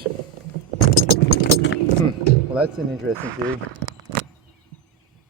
Well, that's an interesting theory.